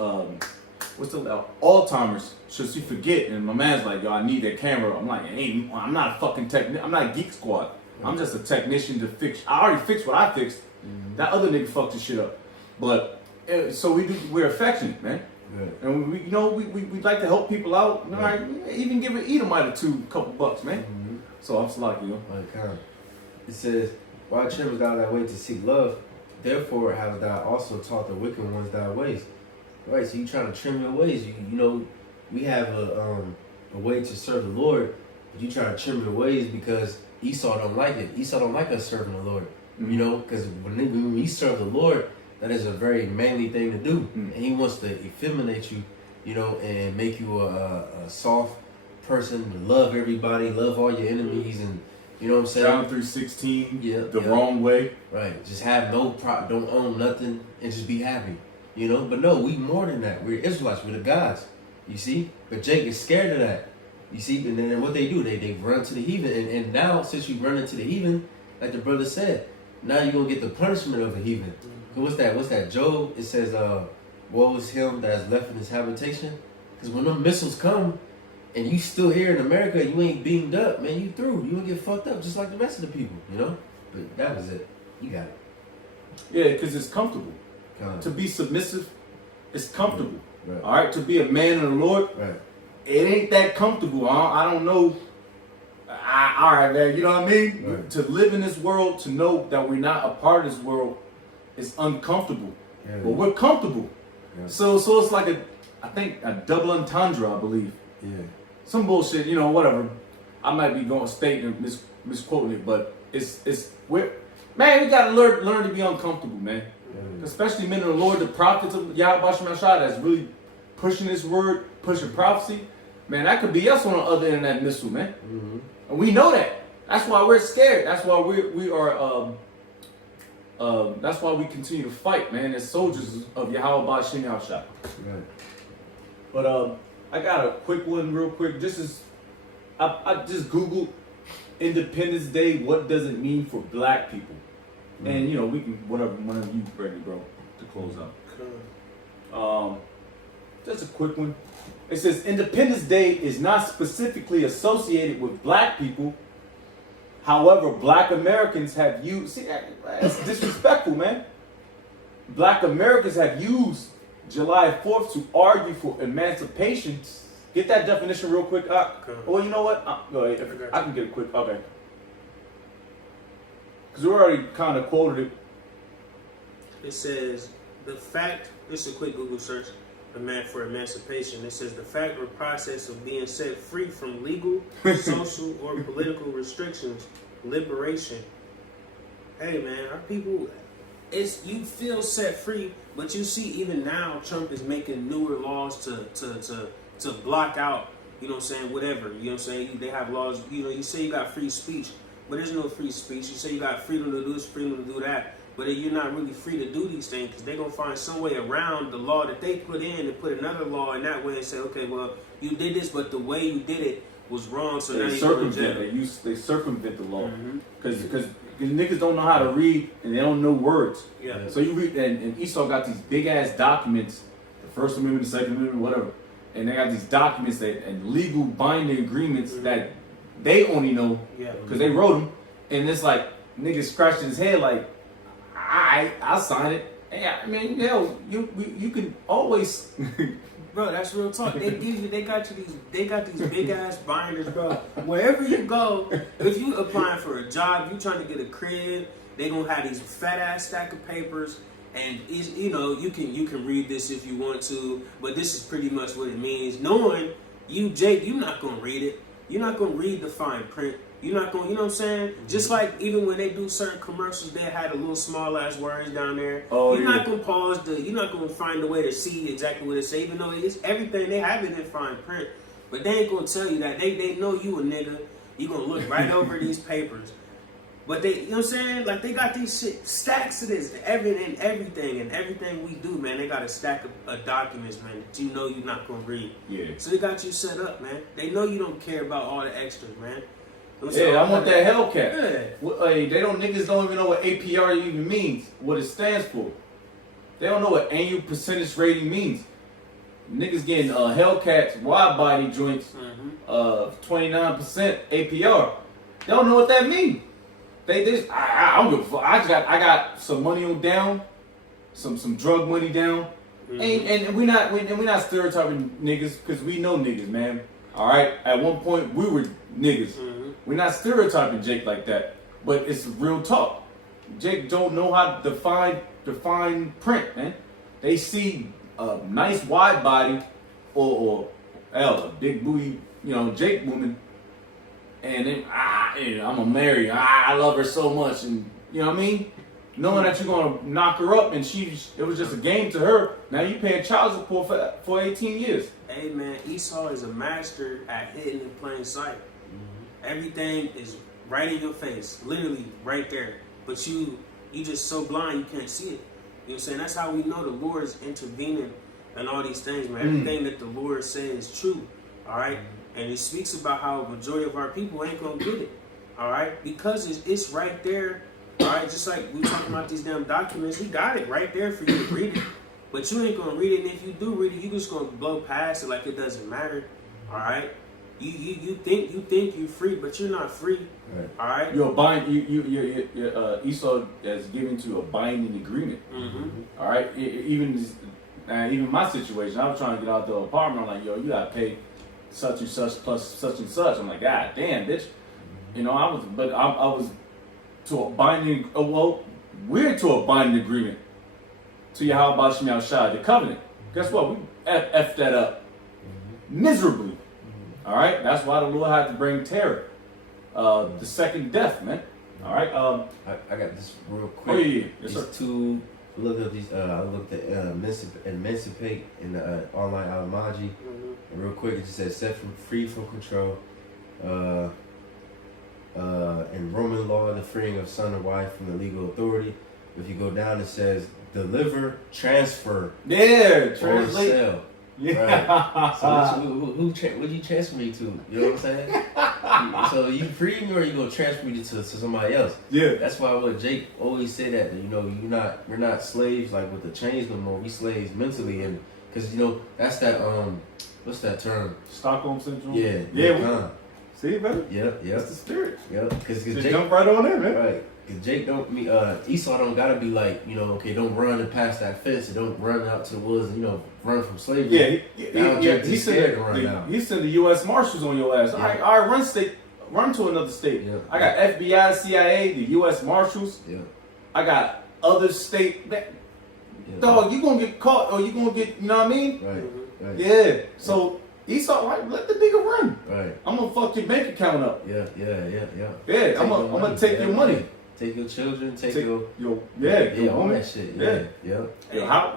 what's the Alzheimer's, so she forget, and my man's like, yo, I need that camera. I'm like, hey, I'm not a fucking I'm not a Geek Squad. I'm just a technician to fix. I already fixed what I fixed. That other nigga fucked the shit up. But so we're affectionate, man. And we, you know, we like to help people out. You know, right? Even give an Edomite or two couple bucks, man. So I'm like, you know. It says, "Why trimmest thou thy way to seek love? Therefore hast thou also taught the wicked ones thy ways." Right, so you trying to trim your ways. You know, we have a way to serve the Lord, but you trying to trim your ways because Esau don't like it. Esau don't like us serving the Lord. You know, because when we serve the Lord, that is a very manly thing to do, and He wants to effeminate you, you know, and make you a soft person to love everybody, love all your enemies, and you know what I'm saying. John 3:16. The wrong way. Right. Just have don't own nothing, and just be happy. You know, but no, we more than that. We're Israelites. We're the gods. You see? But Jake is scared of that. You see? And then what they do, they run to the heathen. And now, since you run into the heathen, like the brother said, now you're going to get the punishment of a heathen. So what's that? Job, it says, woe is him that is left in his habitation. Because when them missiles come, and you still here in America, you ain't beamed up, man, you through. You gonna get fucked up just like the rest of the people, you know? But that was it. You got it. Yeah, because it's comfortable. to be submissive is comfortable. Right. All right, to be a man of the Lord, Right. it ain't that comfortable. I don't know. All right, man. You know what I mean? Right. To live in this world, to know that we're not a part of this world, is uncomfortable. Yeah. But we're comfortable. Yeah. So it's like I think a double entendre, I believe. Yeah. Some bullshit, whatever. I might be going stating and misquoting it, but we gotta learn to be uncomfortable, man. Yeah. Especially men of the Lord, the prophets of Yahweh Shem Shai that's really pushing this word, pushing prophecy. Man, that could be us on the other end of that missile, man. Mm-hmm. And we know that. That's why we're scared. That's why we are. That's why we continue to fight, man, as soldiers of Yahweh Shem Shai. Right. But I got a quick one, real quick. I just Googled Independence Day. What does it mean for Black people? And we can whatever one of you ready, bro, to close out. Just a quick one. It says Independence Day is not specifically associated with Black people. However, Black Americans have used. See, that's disrespectful, man. Black Americans have used July 4th to argue for emancipation. Get that definition real quick. Well, you know what? Go ahead. I can get it quick. Okay. Because we already kind of quoted it. It says, this is a quick Google search for emancipation. It says, the fact or process of being set free from legal, social, or political restrictions, liberation. Hey, man, our people, you feel set free, but you see even now Trump is making newer laws to block out, whatever. You know what I'm saying? They have laws, you say you got free speech, but there's no free speech. You say you got freedom to do this, freedom to do that, but you're not really free to do these things because they're going to find some way around the law that they put in and put another law in that way and say, okay, well, you did this, but the way you did it was wrong, so now you're going to jail. They circumvent the law because niggas don't know how to read and they don't know words. Yeah. So you read, and Esau got these big ass documents, the First Amendment, the Second Amendment, whatever, and they got these documents and legal binding agreements that they only know because they wrote them, and it's like niggas scratching his head like, I'll sign it. Yeah, I mean, you can always. Bro, that's real talk. They got these big ass binders, bro. Wherever you go, if you applying for a job, you trying to get a crib, they gonna have these fat ass stack of papers, and you can read this if you want to, but this is pretty much what it means. Knowing you, Jake, you're not gonna read it. You're not gonna read the fine print. You're not going, you know what I'm saying? Mm-hmm. Just like even when they do certain commercials, they had a little small ass words down there. You're not going to pause you're not going to find a way to see exactly what it say, even though it's everything, they have it in fine print. But they ain't going to tell you that. They know you a nigga. You're going to look right over these papers. But they, you know what I'm saying? Like they got these stacks of this, everything we do, man. They got a stack of documents, man, that you know you're not going to read. Yeah. So they got you set up, man. They know you don't care about all the extras, man. Yeah, I want that Hellcat. Yeah. Niggas don't even know what APR even means, what it stands for. They don't know what annual percentage rating means. Niggas getting Hellcats, wide body joints, 29% APR. They don't know what that means. They just, I don't give a fuck. I got some money on down, some drug money down, and we're not stereotyping niggas because we know niggas, man. All right, at one point we were niggas. We're not stereotyping Jake like that, but it's real talk. Jake don't know how to define print, man. They see a nice wide body or a big booty, Jake woman, and then I'm gonna marry her. I love her so much, and you know what I mean. Knowing that you're gonna knock her up, and it was just a game to her. Now you paying child support for 18 years. Hey man, Esau is a master at hidden in plain sight. Everything is right in your face, literally right there. But you just so blind you can't see it. You know what I'm saying? That's how we know the Lord is intervening in all these things, man. Everything that the Lord says is true. All right? And he speaks about how a majority of our people ain't gonna get it. All right? Because it's right there. All right? Just like we talking about these damn documents, he got it right there for you to read it. But you ain't gonna read it, and if you do read it, you just gonna blow past it like it doesn't matter. All right? You think you're free, but you're not free. Right. All right. You're Esau has given to a binding agreement. Mm-hmm. All right. Even my situation, I was trying to get out the apartment. I'm like, yo, you gotta pay such and such plus such and such. I'm like, God damn, bitch. You know, I was to a binding. We're to a binding agreement. To Yahweh Shemel Shai, the covenant. Guess what? We F that up miserably. All right. That's why the Lord had to bring terror, the second death, man. All right. I got this real quick. Oh yeah. Yes, These sir. two. Look at these. I looked at emancipate in the online Alamaji. And real quick, it just says set free from control. In Roman law, the freeing of son or wife from the legal authority. If you go down, it says deliver, transfer, Yeah. or Translate. sell. Yeah. So what you transfer me to? You know what I'm saying? So you free me or you gonna transfer me to somebody else? Yeah. That's why what Jake always say that you know we're not slaves like with the chains no more. We slaves mentally, and because you know that's that what's that term? Stockholm syndrome. Yeah. Yeah. See, brother. Yep. That's the spirit. Yep. Because Just Jake, jump right on there, man. right? Because Jake Esau don't gotta be like okay, don't run and pass that fence, and don't run out to the woods, and run from slavery. Yeah. He scared to run now. He sent the U.S. Marshals on your ass. Yeah. All right, run to another state. Yeah. I got FBI, CIA, the U.S. Marshals. Yeah. I got other state. Yeah. Dog, you gonna get caught or you gonna get, you know what I mean? Right. Yeah. So Esau, right? Let the nigga run. Right. I'm gonna fuck your bank account up. Yeah. Yeah. I'm gonna take your money. Take your children. Take your your all that shit. Yeah. Hey, How?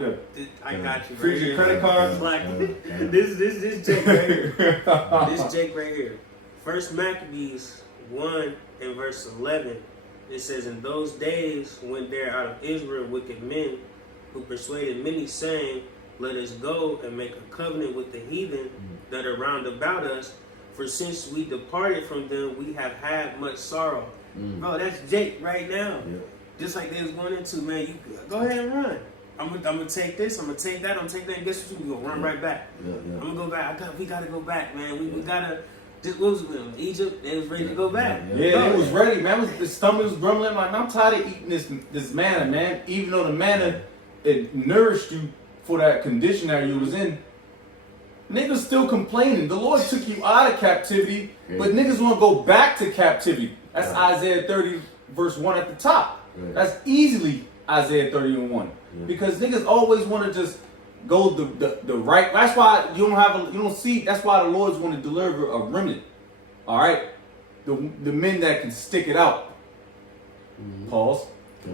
I got you. Freeze your credit cards. Like this Jake right here. This Jake right here. First Maccabees 1 and verse 11. It says, in those days when there out of Israel wicked men who persuaded many, saying, let us go and make a covenant with the heathen that are round about us. For since we departed from them, we have had much sorrow. Bro, that's Jake right now. Yeah. Just like they was going into, man, you go ahead and run. I'm gonna take this, I'm gonna take that, and guess what? We gonna run right back. I'm gonna go back. We gotta go back, man. We gotta. What was it? Egypt? They was ready to go back. Yeah, it was ready, man. His stomach was grumbling. Like, I'm tired of eating this manna, man. Even though the manna it nourished you for that condition that you was in, niggas still complaining. The Lord took you out of captivity, but niggas want to go back to captivity. That's Isaiah 30 verse 1 at the top. That's easily Isaiah 30 and 1. Because niggas always want to just go the right. That's why you don't see. That's why the Lord's want to deliver a remnant. All right, the men that can stick it out. Pause. The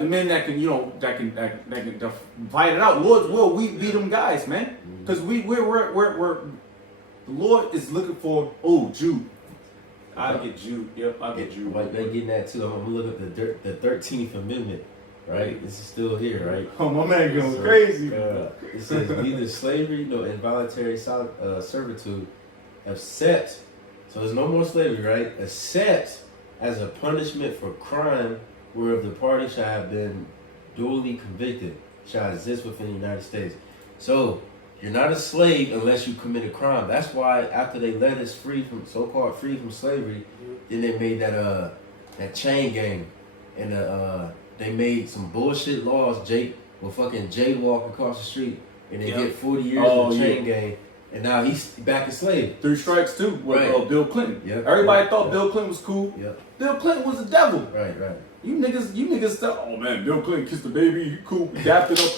men that can that can fight it out. Lord's will, we be them guys, man. Because we're the Lord is looking for Jude. I get Jude. Yep, I get Jude. Like they're getting that too. I'm gonna look at the 13th Amendment. Right, this is still here, right? Oh, my man going crazy. It says neither slavery nor involuntary servitude, except, so there's no more slavery, right? Except as a punishment for crime whereof the party shall have been duly convicted, shall exist within the United States. So you're not a slave unless you commit a crime. That's why after they let us so-called free from slavery, then they made that chain gang and they made some bullshit laws. Jake will fucking jaywalk across the street and they get 40 years of the chain gang, and now he's back a slave. 3 strikes too with Bill Clinton. Yep. Everybody thought Bill Clinton was cool. Yep. Bill Clinton was the devil. Right. You niggas thought, oh man, Bill Clinton kissed the baby, he cool, he dapped it up.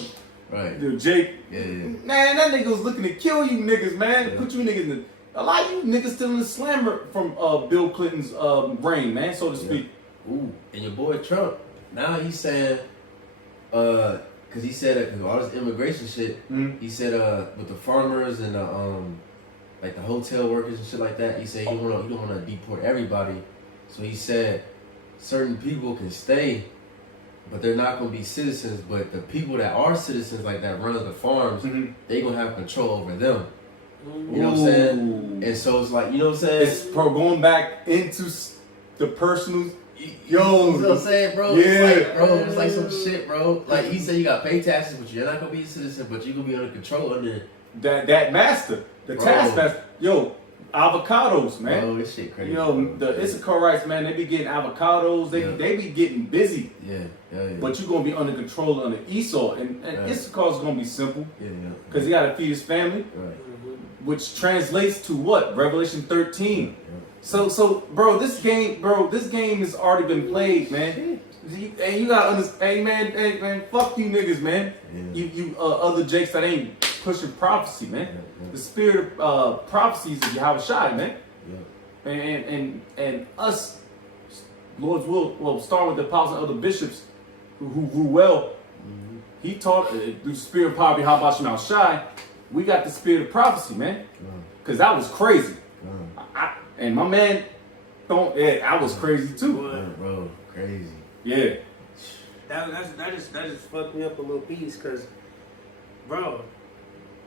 Right. Jake. Yeah. Man, that nigga was looking to kill you niggas, man. Yeah. Put you niggas in a lot of you niggas still in the slammer from Bill Clinton's reign, man, so to speak. Ooh, and your boy Trump, now he's saying, because he said that all this immigration shit, he said with the farmers and like the hotel workers and shit like that, he said he don't want to deport everybody, so he said certain people can stay, but they're not gonna be citizens. But the people that are citizens, like that run the farms, they gonna have control over them. You know what I'm saying? And so it's like, you know what I'm saying? It's going back into the personal. You know what I'm saying, bro? Yeah. It's like some shit, bro. Like he said, you got to pay taxes, but you're not gonna be a citizen, but you're gonna be under control under that master, the taskmaster. Yo, avocados, man. Oh, this shit crazy. Yo, the Issacharites, man, they be getting avocados. They be getting busy. Yeah. But you're gonna be under control under Esau, and Issachar's gonna be simple. Yeah. Because he gotta feed his family. Right. Which translates to what? Revelation 13. So, bro, this game has already been played, man. And you gotta understand, hey, man, fuck you niggas, man. Yeah. You other jakes that ain't pushing prophecy, man. The spirit of prophecies of Yahweh Shai, man. Yeah. And us, Lord's will start with the apostles and other bishops who grew well. Mm-hmm. He taught through the spirit of poverty, how about Yahweh Shai? We got the spirit of prophecy, man. Because that was crazy. And my man, I was crazy too. Bro, crazy. Yeah. That just fucked me up a little piece, because, bro,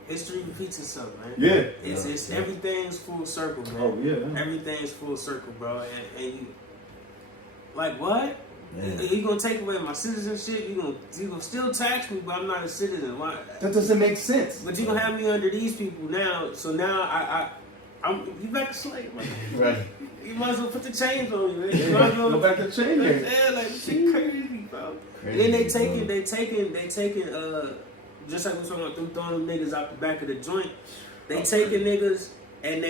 history repeats itself, man. Yeah. It's everything's full circle, man. Oh, yeah. Everything's full circle, bro. And you, like, what? Man. You gonna take away my citizenship? You gonna still tax me, but I'm not a citizen. Why? That doesn't make sense. But you gonna have me under these people now. So now I'm you back to slave, man. Right. You might as well put the chains on you, man. You might as well go back to chain gang. Yeah, like shit crazy, bro. And then they taking just like we're talking about them throwing them niggas out the back of the joint. They taking niggas and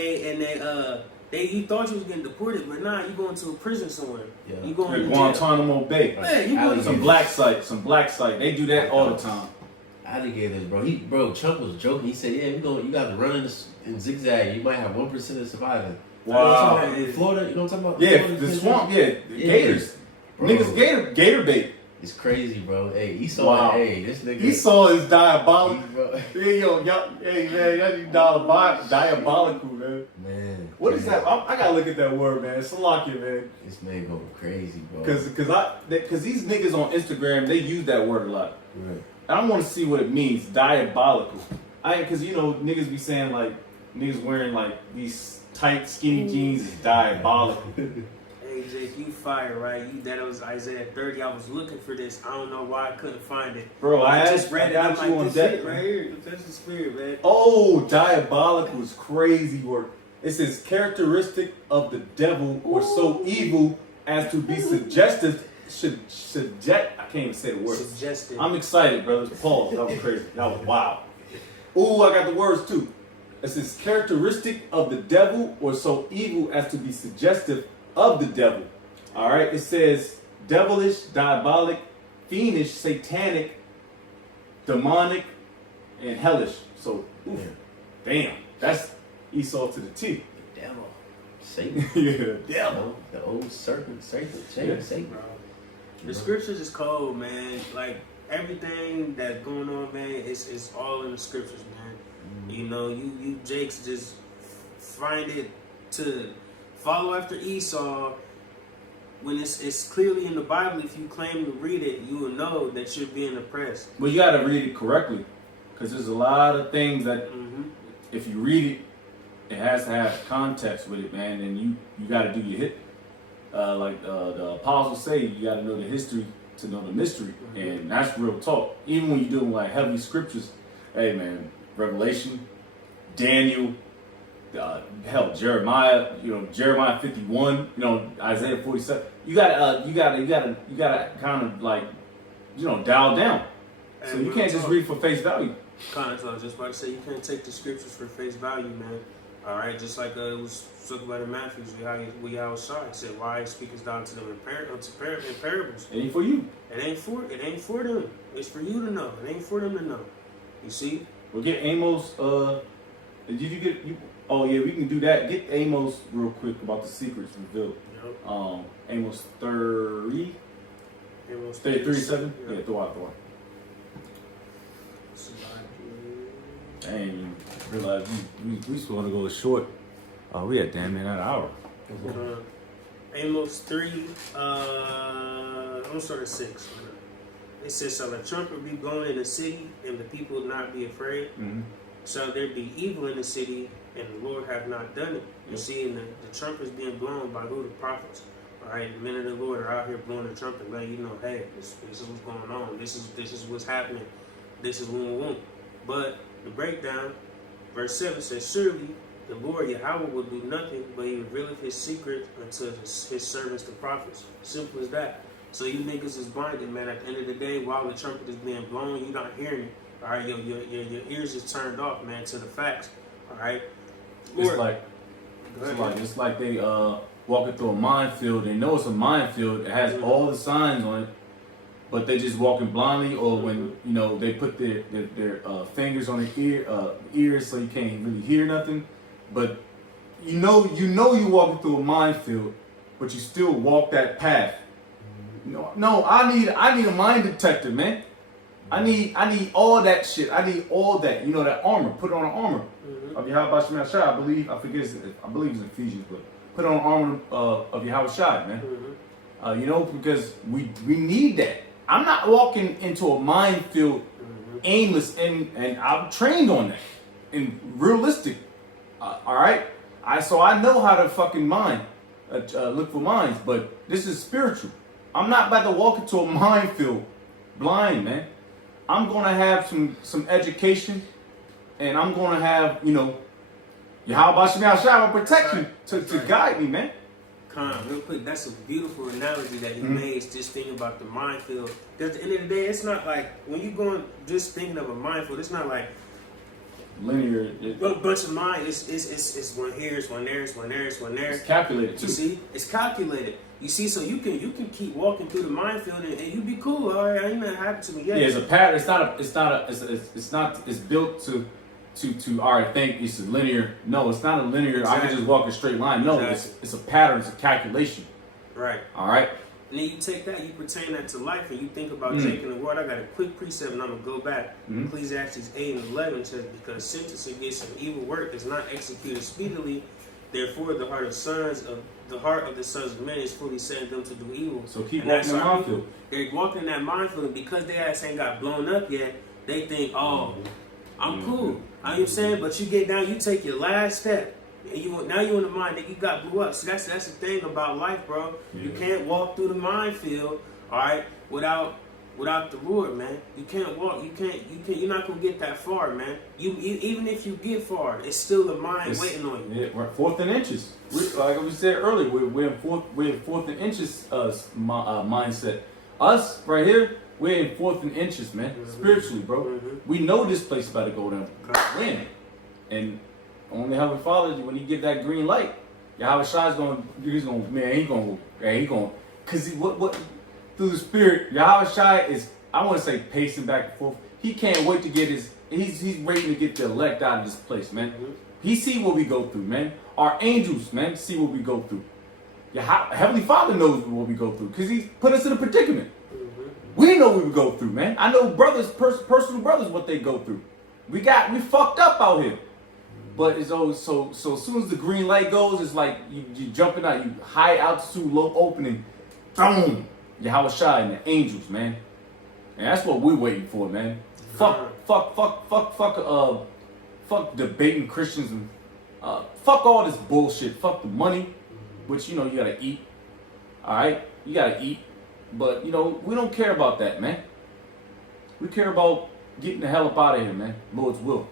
they you thought you was getting deported, but nah, you going to a prison somewhere. Yeah. You going to Guantanamo Bay. Man, you going to some black site. They do that all the time. Alligators, bro. Trump was joking. He said, "Yeah, you got to run in zigzag. You might have 1% of surviving." Wow. In Florida, you know what I'm talking about? Yeah, Florida, the swamp. Yeah, gators. Bro. Niggas gator bait. It's crazy, bro. Hey, Esau. Wow. Hey, this nigga. Esau is diabolical. Hey, yo, hey man, that's diabolical, man. Man. What is that? I gotta look at that word, man. Salakia, man. This man going crazy, bro. Because these niggas on Instagram, they use that word a lot. Right. I want to see what it means, diabolical. Because niggas be saying like niggas wearing like these tight skinny jeans is diabolical. Hey Jake, you fire, right? That was Isaiah 30. I was looking for this. I don't know why I couldn't find it. Bro, I just read it. I'm got you like, on this deck shit right here. That's the spirit, man. Oh, diabolical is crazy work. It says characteristic of the devil or so evil as to be suggestive. I can't even say the word. Suggestive. I'm excited, brothers. Pause. That was crazy. That was wild. Ooh, I got the words too. It says characteristic of the devil or so evil as to be suggestive of the devil. All right. It says devilish, diabolic, fiendish, satanic, demonic, and hellish. So, oof, damn, that's Esau to the T. The devil, Satan. Yeah, devil. The old serpent, Satan. Bro. The scriptures is cold, man. Like everything that's going on, man, it's all in the scriptures, man. You know, you Jakes just find it to follow after Esau when it's clearly in the Bible. If you claim to read it, you will know that you're being oppressed. Well, you got to read it correctly, because there's a lot of things that if you read it, it has to have context with it, man. And you got to do your hit. Like the apostles say, you got to know the history to know the mystery, and that's real talk. Even when you're doing like heavy scriptures, hey man, Revelation, Daniel, Jeremiah, Jeremiah 51, Isaiah 47. You gotta kind of like, dial down. So you can't just read for face value. I was just about to say, you can't take the scriptures for face value, man. All right, just like it was spoken about in Matthew, we outside said, "Why speakest thou to them in parables?" It ain't for you. It ain't for them. It's for you to know. It ain't for them to know. You see? Well, get Amos. Did you get you? Oh yeah, we can do that. Get Amos real quick about the secrets revealed. Yep. Amos 30. Amos 37. Yeah, Yeah, throw out. Dang, realize we just want to go short. Oh, we had damn near an hour. Amos 3. I'm gonna start at 6. It says, "Shall a trumpet be blown in the city, and the people not be afraid? Shall there be evil in the city, and the Lord have not done it?" You see, and the trumpet is being blown by who? The prophets. All right, the men of the Lord are out here blowing the trumpet, letting you know, hey, this is what's going on. This is what's happening. This is what we want. But the breakdown, Verse 7 says, surely the Lord Yahweh will do nothing, but he revealeth his secret unto his servants the prophets. Simple as that. So you niggas is blinded, man. At the end of the day, while the trumpet is being blown, you're not hearing it. All right, your ears is turned off, man, to the facts. All right. Lord, It's like they walking through a minefield. They know it's a minefield. It has all the signs on it, but they just walking blindly. Or when they put their fingers on their ears, so you can't really hear nothing. But you you're walking through a minefield, but you still walk that path. No, I need a mine detector, man. I need all that shit. I need all that. That armor. Put on an armor. Of Yahweh Shai, I believe it's Ephesians, but put on armor of Yahweh Shai, man. Because we need that. I'm not walking into a minefield aimless, and I'm trained on that and realistic. All right, so I know how to fucking mine, look for mines, but this is spiritual. I'm not about to walk into a minefield blind, man. I'm gonna have some education, and I'm gonna have Yahweh Shai will protect you to guide me, man. Real quick, that's a beautiful analogy that he made. Just thinking about the minefield. At the end of the day, it's not like when you're going just thinking of a minefield. It's not like linear. A bunch of mine. It's one here, it's one there, it's one there, it's one there. It's calculated too. You see, it's calculated. You see, so you can keep walking through the minefield and you be cool. All right, ain't nothing happened to me yet. Yeah, it's a pattern. It's built to. All right, think it's a linear. No, it's not a linear. Exactly. I can just walk a straight line. No, exactly. It's a pattern. It's a calculation. Right. All right. And then you take that, you pertain that to life, and you think about taking the word. I got a quick precept, and I'm going to go back. Ecclesiastes 8 and 11 says, because sentence against an evil work is not executed speedily, therefore the heart of the sons of men is fully setting them to do evil. So keep walking in the minefield. They're walking in that minefield, and because their ass ain't got blown up yet, they think, oh, I'm cool. You know what I'm saying? But you get down, you take your last step. And now you're in the mind that you got blew up. So that's the thing about life, bro. Yeah. You can't walk through the minefield, all right, without the Lord, man. You can't walk. You're not gonna get that far, man. Even if you get far, it's still a mind waiting on you. Yeah, we're fourth and inches. Like we said earlier, we're in fourth and inches mindset. Us right here, we're in fourth and inches, man. Spiritually, bro. We know this place about to go down. When? And only Heavenly Father, when he get that green light, Yahweh Shai's cause what through the Spirit, Yahweh Shai is, I want to say, pacing back and forth. He can't wait to get he's waiting to get the elect out of this place, man. He see what we go through, man. Our angels, man, see what we go through. Heavenly Father knows what we go through, cause he put us in a predicament. We know what we go through, man. I know brothers, personal brothers, what they go through. We fucked up out here. But it's always so as soon as the green light goes, it's like you jumping out, you high altitude, low opening, boom, Yahweh Shai and the angels, man. And that's what we're waiting for, man. Fuck debating Christians and fuck all this bullshit. Fuck the money, which you gotta eat. Alright? You gotta eat. But we don't care about that, man. We care about getting the hell up out of here, man. Lord's will.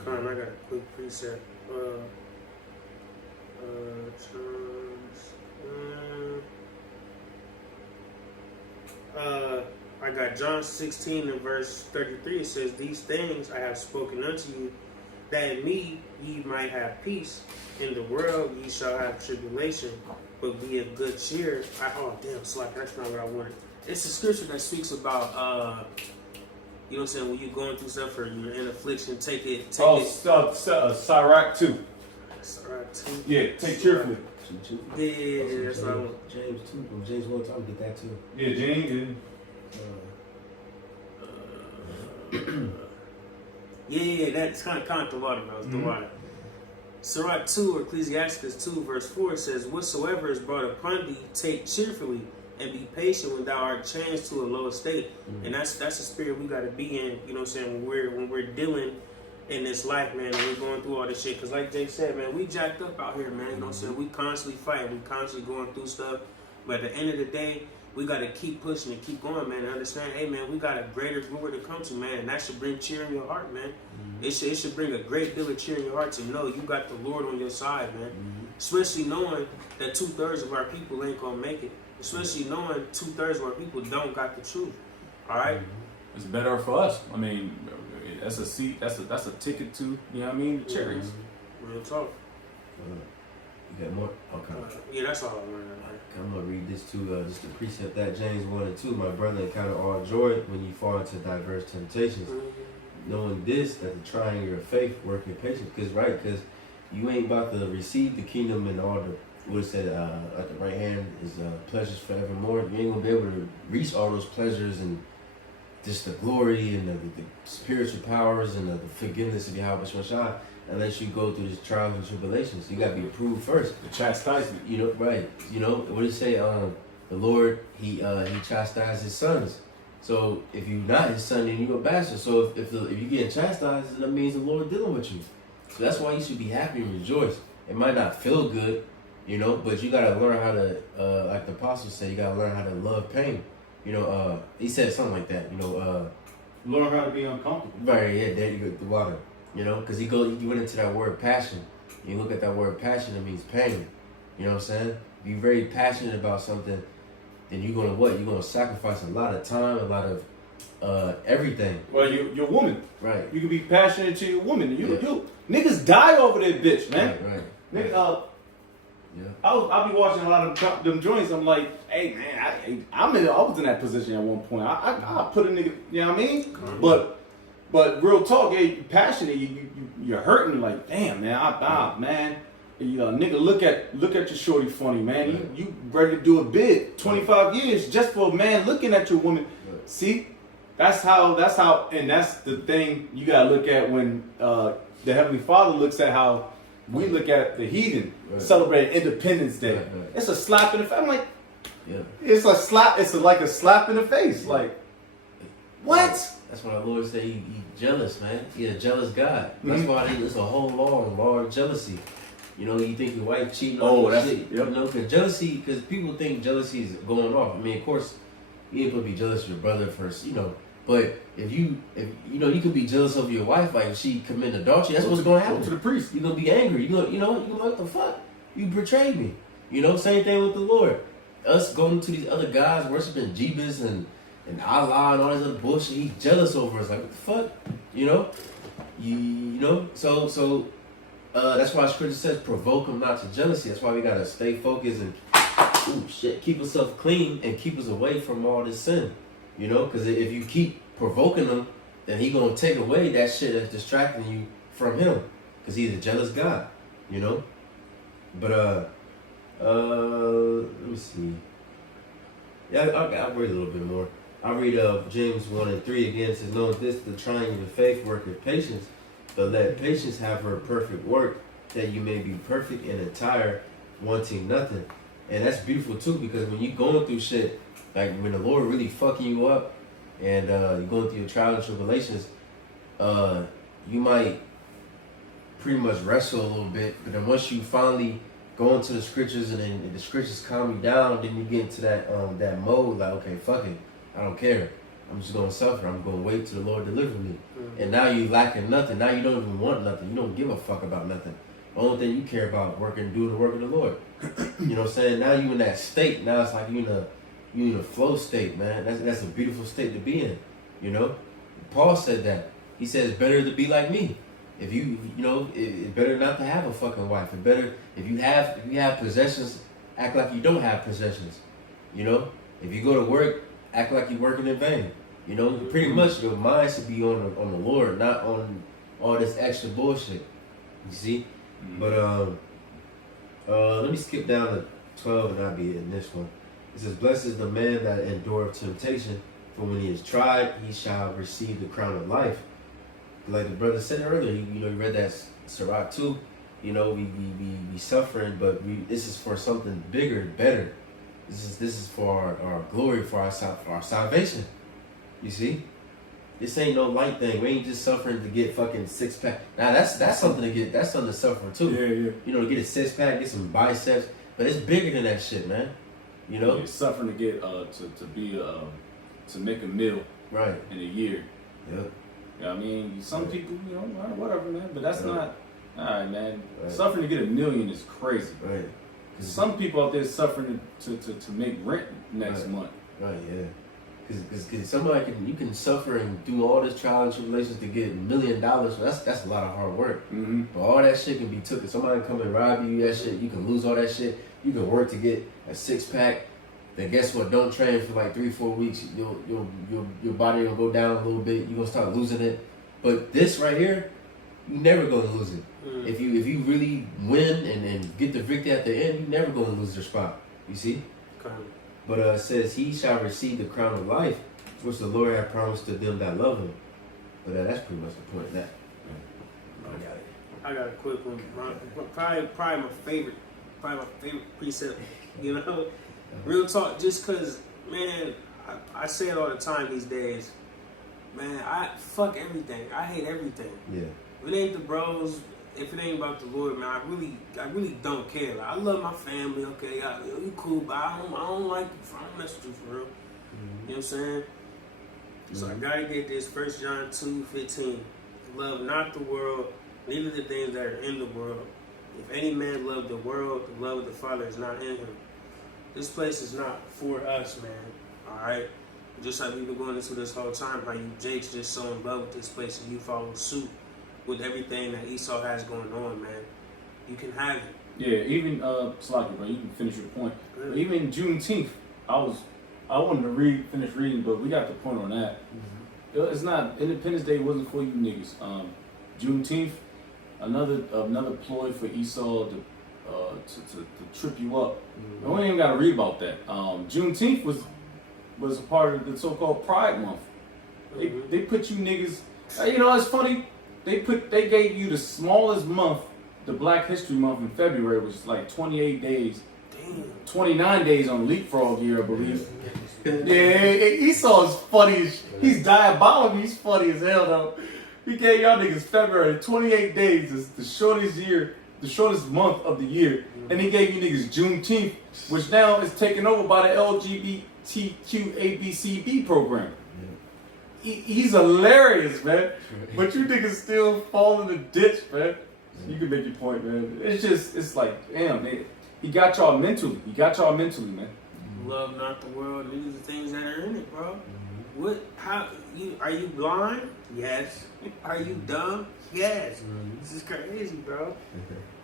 I got a quick preset. I got John 16 and verse 33. It says, these things I have spoken unto you, that in me ye might have peace. In the world ye shall have tribulation, but be of good cheer. That's not what I wanted. It's a scripture that speaks about you know what I'm saying? When you're going through stuff or you're in affliction, take it. Sirach 2. Sirach 2. Yeah, take cheerfully. Yeah, that's what I want. James 2. James 1 time, get that too. Yeah, James. Yeah, that's kind of the water, bro. It's the water. Sirach 2 or Ecclesiastes 2 verse 4 says, whatsoever is brought upon thee, take cheerfully, and be patient when thou art changed to a low estate. And that's the spirit we got to be in, you know what I'm saying, when we're dealing in this life, man, and we're going through all this shit. Because like Jay said, man, we jacked up out here, man, you know what I'm saying, we constantly fighting, we constantly going through stuff. But at the end of the day, we got to keep pushing and keep going, man, and understand, hey, man, we got a greater glory to come to, man, and that should bring cheer in your heart, man. It should bring a great deal of cheer in your heart to know you got the Lord on your side, man. Especially knowing that 2/3 of our people ain't gonna make it. Especially knowing 2/3 of our people don't got the truth. All right? It's better for us. I mean, that's a seat. That's a ticket to, you know what I mean, the cherries. Real talk. You got more? Okay. Yeah, that's all I learned. I'm gonna read this too, just the precept that James 1 and 2. My brother, encounter all joy when you fall into diverse temptations, knowing this, that the trying of your faith work in patience. Because you ain't about to receive the kingdom and all the what it said at the right hand is pleasures forevermore. You ain't gonna be able to reach all those pleasures and just the glory and the spiritual powers and the forgiveness of Yahweh Shai unless you go through these trials and tribulations. You gotta be approved first. The chastisement. You know, right? You know what did it say? The Lord he chastised his sons. So if you're not his son, then you're a bastard. So if you get chastised, that means the Lord dealing with you. So that's why you should be happy and rejoice. It might not feel good, you know, but you gotta learn how to, like the apostles say, you gotta learn how to love pain. You know, he said something like that. You know, learn how to be uncomfortable. Right. Yeah. There you go. The water. You know, because you went into that word passion. You look at that word passion, it means pain. You know what I'm saying? If you're very passionate about something, then you're gonna what? You're gonna sacrifice a lot of time, a lot of everything. Well, you're a woman. Right. You can be passionate to your woman. You niggas die over that bitch, man. Right. Nigga, Yeah. I'll be watching a lot of them joints. I'm like, hey man, I was in that position at one point. I put a nigga, you know what I mean? Mm-hmm. But real talk, yeah, you passionate. You're hurting. Like, damn man, man. You know, nigga, look at your shorty funny, man. Right. You ready to do a bid? 25 years just for a man looking at your woman. Right. See, that's how, and that's the thing you gotta look at when the Heavenly Father looks at how we look at the heathen celebrating Independence Day. Right. It's a slap in the face. I'm like, Yeah. it's a slap. It's like a slap in the face. Like, what? That's why the Lord said he jealous, man. He a jealous God. That's why it's a whole law of jealousy. You know, you think your wife cheating on you, shit. Yep. You know, because jealousy, because people think jealousy is going off. I mean, of course, you ain't gonna be jealous of your brother first, you know. But if you know, you could be jealous of your wife, like if she commit adultery, that's what's gonna happen. To the priest. You're gonna be angry. You're like, what the fuck? You betrayed me. You know, same thing with the Lord. Us going to these other guys, worshiping Jebus and Allah and all this other bullshit, he's jealous over us. Like, what the fuck? You know? You know? So that's why scripture says provoke them not to jealousy. That's why we gotta stay focused and keep ourselves clean and keep us away from all this sin. You know, because if you keep provoking them, then he gonna take away that shit that's distracting you from him, because he's a jealous God. You know, but let me see. Yeah, I'll read a little bit more. I'll read James 1 and 3 again. It says, "Know this, the trying of your faith worketh patience, but let patience have her perfect work, that you may be perfect and entire, wanting nothing." And that's beautiful too, because when you're going through shit, like when the Lord really fucking you up, and you're going through your trials and tribulations, you might pretty much wrestle a little bit, but then once you finally go into the scriptures and then the scriptures calm you down, then you get into that mode, like, okay, fuck it, I don't care. I'm just gonna suffer. I'm gonna wait till the Lord deliver me. And now you lacking nothing. Now you don't even want nothing. You don't give a fuck about nothing. The only thing you care about is doing the work of the Lord. You know what I'm saying? Now you in that state. Now it's like you in a flow state, man. That's a beautiful state to be in. You know, Paul said that. He said it's better to be like me. If you know, it's better not to have a fucking wife. It's better if you have possessions, act like you don't have possessions. You know, if you go to work, act like you're working in vain. You know, pretty much your mind should be on the Lord, not on all this extra bullshit. You see? But let me skip down to 12 and I'll be in this one. It says, "Blessed is the man that endureth temptation, for when he is tried, he shall receive the crown of life." Like the brother said earlier, you read that Sirach 2. You know, we suffering, but this is for something bigger, better. This is for our glory, for our salvation. You see, this ain't no light thing. We ain't just suffering to get fucking 6-pack. Now that's something to get. That's something to suffer too. Yeah. You know, to get a 6-pack, get some biceps, but it's bigger than that shit, man. You know, Yeah, suffering to get to make a meal right? in a year. Yep. You know what I mean? Some Right. people, you know, whatever, man. But that's Right. not. All right, man. Right. Suffering to get $1 million is crazy. Right. Some people out there suffering to make rent next Right. month. Right. Yeah. Because somebody you can suffer and do all this trial and tribulations to get $1 million. That's a lot of hard work. Mm-hmm. But all that shit can be taken. Somebody can come and rob you. That shit, you can lose all that shit. You can work to get a 6-pack. Then guess what? Don't train for like 3-4 weeks. Your body will go down a little bit. You're gonna start losing it. But this right here, you never gonna lose it. If you really win and get the victory at the end, you never gonna lose your spot. You see? But it says he shall receive the crown of life, which the Lord had promised to them that love him. But that's pretty much the point of that. I got it. I got a quick one. Probably my favorite precept. You know, real talk. Just cause, man, I say it all the time these days. Man, I fuck everything. I hate everything. Yeah. If it ain't the bros, if it ain't about the Lord, man, I really don't care. Like, I love my family. Okay, you cool, but I don't like you. I don't mess with you for real. You know what I'm saying? So I gotta get this. 1 John 2:15. Love not the world, neither the things that are in the world. If any man love the world, the love of the Father is not in him. This place is not for us, man. Alright? Just like we've been going into this whole time, how you Jake's just so in love with this place and you follow suit with everything that Esau has going on, man. You can have it. Yeah, even Slocky, bro, you can finish your point. But even Juneteenth, I wanted to finish reading, but we got the point on that. It's not Independence Day wasn't for you niggas. Juneteenth, another ploy for Esau to trip you up. And we ain't even got to read about that. Juneteenth was a part of the so-called Pride Month. They put you niggas. You know, it's funny. They gave you the smallest month, the Black History Month in February, which is like 28 days. Damn. 29 days on leapfrog year, I believe. Yeah, Esau is funny. He's diabolical. He's funny as hell, though. He gave y'all niggas February. 28 days is the shortest month of the year. And he gave you niggas Juneteenth, which now is taken over by the LGBTQ ABCB program. He's hilarious, man. But you niggas still fall in the ditch, man. You can make your point, man. It's like, damn, man. He got y'all mentally. Man. Love not the world, neither the things that are in it, bro. What? How? Are you blind? Yes. Are you dumb? Yes. This is crazy, bro.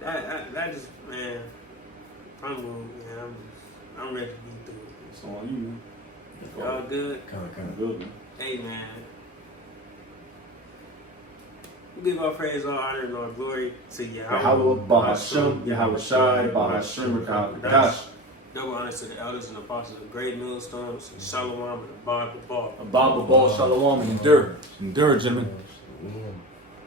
That just, man. I'm moved, man. I'm ready to be through it. It's on you, man. Y'all good? Kind of Good, man. Hey, man. We give our praise, all honor, and all glory to Yahweh. Yahweh Bahashem, Yahweh Shai, Bahashem Rakash. Double honor to the elders and apostles of great millstones, Shalom and Abba Ball. Abba Ball, Shalom, and endure, Jimmy. Yeah.